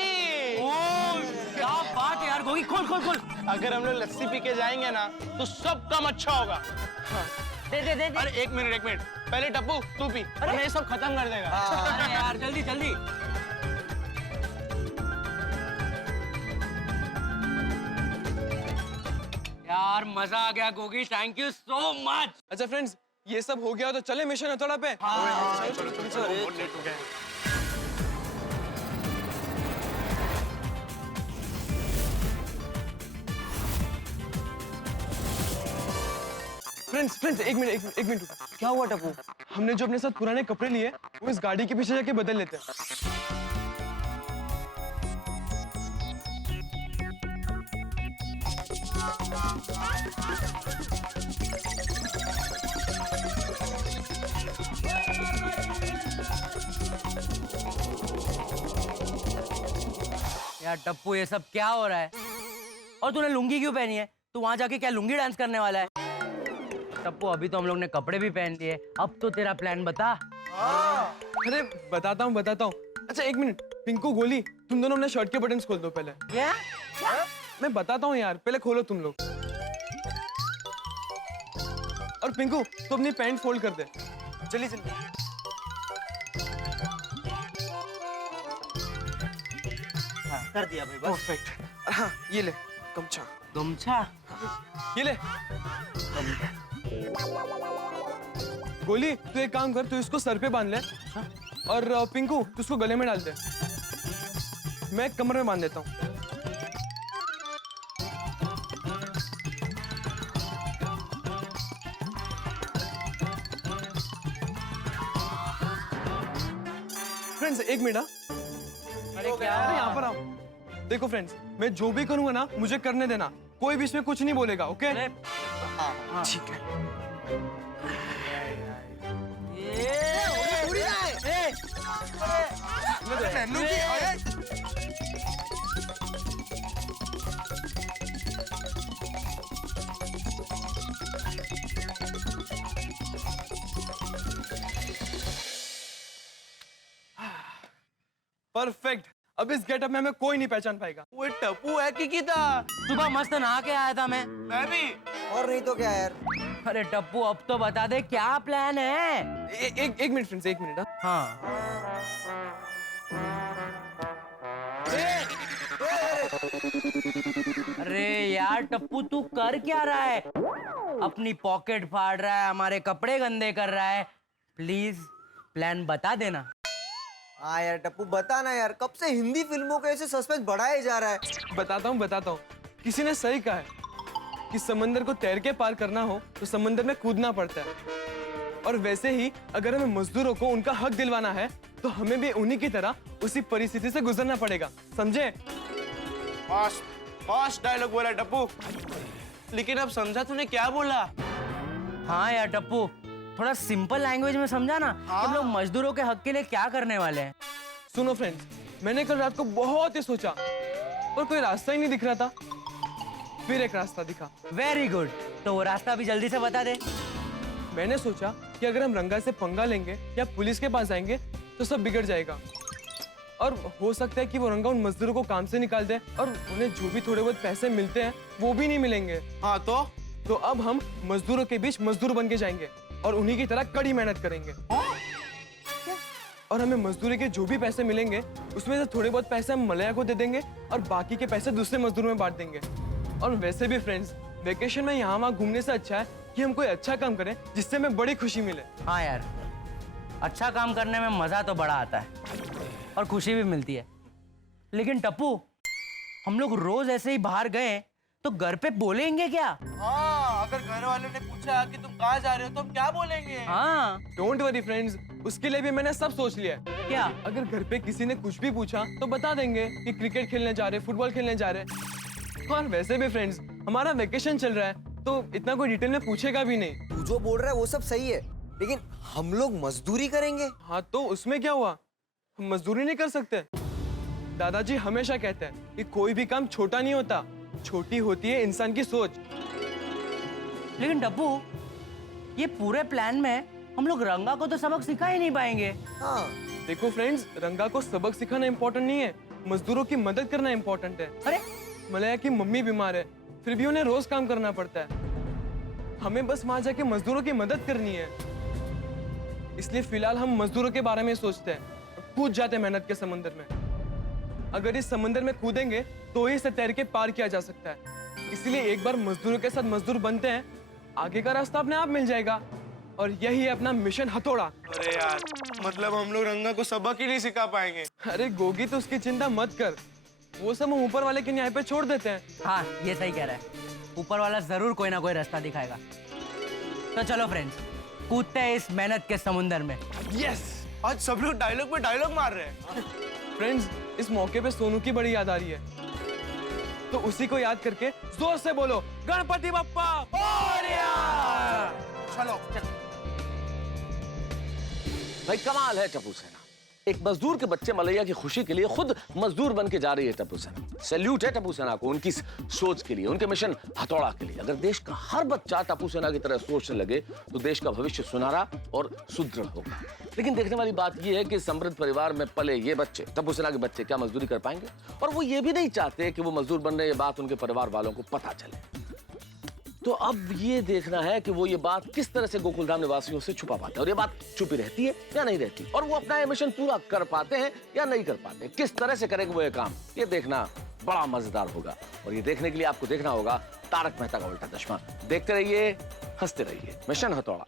क्या बात है यार, गोगी खोल। अगर हम लोग लस्सी पी के जाएंगे ना तो सब काम अच्छा होगा। हाँ। दे। अरे एक मिनट, पहले टप्पू तू पी, वरना ये सब खत्म कर देगा। अरे यार जल्दी। यार मजा आ गया Gogi, thank you so much. अच्छा फ्रेंड्स, ये सब हो गया तो चले मिशन हथौड़ा पे। चलो, बहुत लेट हो गया। फ्रेंड्स एक मिनट। क्या हुआ टप्पू? हमने जो अपने साथ पुराने कपड़े लिए, वो इस गाड़ी के पीछे जाके बदल लेते हैं। यार टप्पू ये सब क्या हो रहा है? और तूने लुंगी क्यों पहनी है? तू वहां जाके क्या लुंगी डांस करने वाला है? टप्पू अभी तो हम लोग ने कपड़े भी पहन लिए, अब तो तेरा प्लान बता। अरे बताता हूँ। अच्छा एक मिनट, पिंकू गोली तुम दोनों अपने शर्ट के बटन्स खोल दो पहले। क्या? मैं बताता हूँ यार, पहले खोलो तुम लोग। और पिंकू तू अपनी पैंट फोल्ड कर दे। जल्दी जल्दी। हाँ, कर दिया भाई बस। परफेक्ट। हाँ ये ले गमछा। गमछा? ये ले। गोली तू एक काम कर, तू इसको सर पे बांध ले और पिंकू तू उसको गले में डाल दे। मैं कमर में बांध देता हूँ। फ्रेंड्स एक मिनट। अरे क्या? अरे यहाँ पर आओ। देखो फ्रेंड्स, मैं जो भी करूंगा ना मुझे करने देना, कोई भी इसमें कुछ नहीं बोलेगा, ओके? ठीक है। परफेक्ट। अब इस गेटअप में हमें कोई नहीं पहचान पाएगा। वो टप्पू है कि था? सुबह मस्त नहा के आया था मैं भी। और नहीं तो क्या यार। अरे टप्पू अब तो बता दे क्या प्लान है? एक मिनट फ्रेंड्स, एक मिनट। हाँ। अरे यार टप्पू तू कर क्या रहा है? अपनी पॉकेट फाड़ रहा है, हमारे कपड़े गंदे कर रहा है। प्लीज प्लान बता देना। हाँ यार टप्पू बता ना यार, कब से हिंदी फिल्मों के ऐसे सस्पेंस बढ़ाया जा रहा है। बताता हूँ। किसी ने सही कहा है कि समंदर को तैर के पार करना हो तो समंदर में कूदना पड़ता है। और वैसे ही अगर हमें मजदूरों को उनका हक दिलवाना है तो हमें भी उन्हीं की तरह उसी परिस्थिति से गुजरना पड़ेगा, समझे? फास्ट डायलॉग बोला टप्पू, लेकिन अब समझा तूने क्या बोला? हाँ यार टप्पू थोड़ा सिंपल लैंग्वेज में समझा ना। हाँ। हम लोग मजदूरों के हक के लिए क्या करने वाले हैं। सुनो फ्रेंड्स, मैंने कल रात को बहुत ही सोचा पर कोई रास्ता ही नहीं दिख रहा था। फिर एक रास्ता दिखा। वेरी गुड, तो वो रास्ता भी जल्दी से बता दे। मैंने सोचा कि अगर हम रंगा से पंगा लेंगे या पुलिस के पास जाएंगे तो सब बिगड़ जाएगा और हो सकता है कि वो रंगा उन मजदूरों को काम से निकाल दे और उन्हें जो भी थोड़े बहुत पैसे मिलते हैं वो भी नहीं मिलेंगे। हाँ तो अब हम मजदूरों के बीच मजदूर बन के जाएंगे और उन्हीं की तरह कड़ी मेहनत करेंगे। और हमें मजदूरी के जो भी पैसे मिलेंगे उसमें से थोड़े बहुत पैसे हम मलया को दे देंगे और बाकी के पैसे दूसरे मजदूरों में बांट देंगे। और वैसे भी फ्रेंड्स, वेकेशन में यहाँ वहाँ घूमने से अच्छा है कि हम कोई अच्छा काम करें जिससे हमें बड़ी खुशी मिले। हाँ यार, अच्छा काम करने में मजा तो बड़ा आता है और खुशी भी मिलती है। लेकिन टप्पू, हम लोग रोज ऐसे ही बाहर गए तो घर पे बोलेंगे क्या? हाँ, अगर घर वालों ने पूछा कि तुम कहाँ जा रहे हो तो हम क्या बोलेंगे? हाँ। डोंट वरी फ्रेंड्स, उसके लिए भी मैंने सब सोच लिया है। क्या? अगर घर पे किसी ने कुछ भी पूछा तो बता देंगे कि क्रिकेट खेलने जा रहे, फुटबॉल खेलने जा रहे। और वैसे भी फ्रेंड्स, हमारा वेकेशन चल रहा है तो इतना कोई डिटेल में पूछेगा भी नहीं। तू जो बोल रहा है वो सब सही है, लेकिन हम लोग मजदूरी करेंगे। हाँ तो उसमें क्या हुआ, हम मजदूरी नहीं कर सकते? दादाजी हमेशा कहते हैं कि कोई भी काम छोटा नहीं होता, छोटी होती है इंसान की सोच। लेकिन डब्बू, ये पूरे प्लान में हम लोग रंगा को तो सबक सिखा ही नहीं पाएंगे। हाँ। देखो फ्रेंड्स, रंगा को सबक सिखाना इम्पोर्टेंट नहीं है, मजदूरों की मदद करना इम्पोर्टेंट है। अरे मलया की मम्मी बीमार है, फिर भी उन्हें रोज काम करना पड़ता है। हमें बस वहां जाके मजदूरों की मदद करनी है। इसलिए फिलहाल हम मजदूरों के बारे में सोचते हैं, कूद जाते हैं मेहनत के समंदर में। अगर इस समंदर में कूदेंगे तो ही इसे तैर के पार किया जा सकता है। इसलिए एक बार मजदूरों के साथ मजदूर बनते हैं, आगे का रास्ता अपने आप मिल जाएगा। और यही है अपना मिशन हथौड़ा। अरे यार, मतलब हम लोग रंगा को सबक ही नहीं सिखा पाएंगे। अरे गोगी, तो उसकी चिंता मत कर, वो सब हम ऊपर वाले के न्याय पे छोड़ देते हैं। हाँ, ये सही कह रहा है, ऊपर वाला जरूर कोई ना कोई रास्ता दिखाएगा। तो चलो फ्रेंड्स, कूदते हैं इस मेहनत के समुंदर में। यस, आज सब लोग डायलॉग पे डायलॉग मार रहे हैं। फ्रेंड्स, इस मौके पे सोनू की बड़ी याद आ रही है, तो उसी को याद करके जोर से बोलो, गणपति बप्पा मोरया। चलो भाई कमाल है टप्पू सेना, एक मजदूर के बच्चे मलैया की खुशी के लिए खुद मजदूर बन के जा रही है टप्पू सेना। सैल्यूट है टप्पू सेना को उनकी सोच के लिए, उनके मिशन हथौड़ा के लिए। अगर देश का हर बच्चा टप्पू सेना की तरह सोचने लगे तो देश का भविष्य सुनहरा और सुदृढ़ होगा। लेकिन देखने वाली बात यह है कि समृद्ध परिवार में पले ये बच्चे, टप्पू सेना के बच्चे, क्या मजदूरी कर पाएंगे? और वो ये भी नहीं चाहते कि वो मजदूर बन रहे, ये बात उनके परिवार वालों को पता चले। तो अब ये देखना है कि वो ये बात किस तरह से गोकुलधाम निवासियों से छुपा पाते हैं, और ये बात छुपी रहती है या नहीं रहती, और वो अपना मिशन पूरा कर पाते हैं या नहीं कर पाते, किस तरह से करेंगे वो ये काम, ये देखना बड़ा मजेदार होगा। और ये देखने के लिए आपको देखना होगा तारक मेहता का उल्टा चश्मा। देखते रहिए, हंसते रहिए। मिशन हथौड़ा।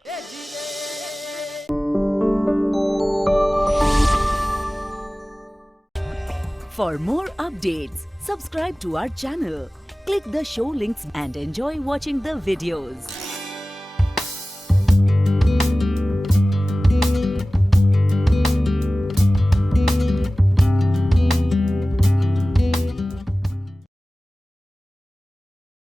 For more updates, subscribe to our channel, click the show links and enjoy watching the videos.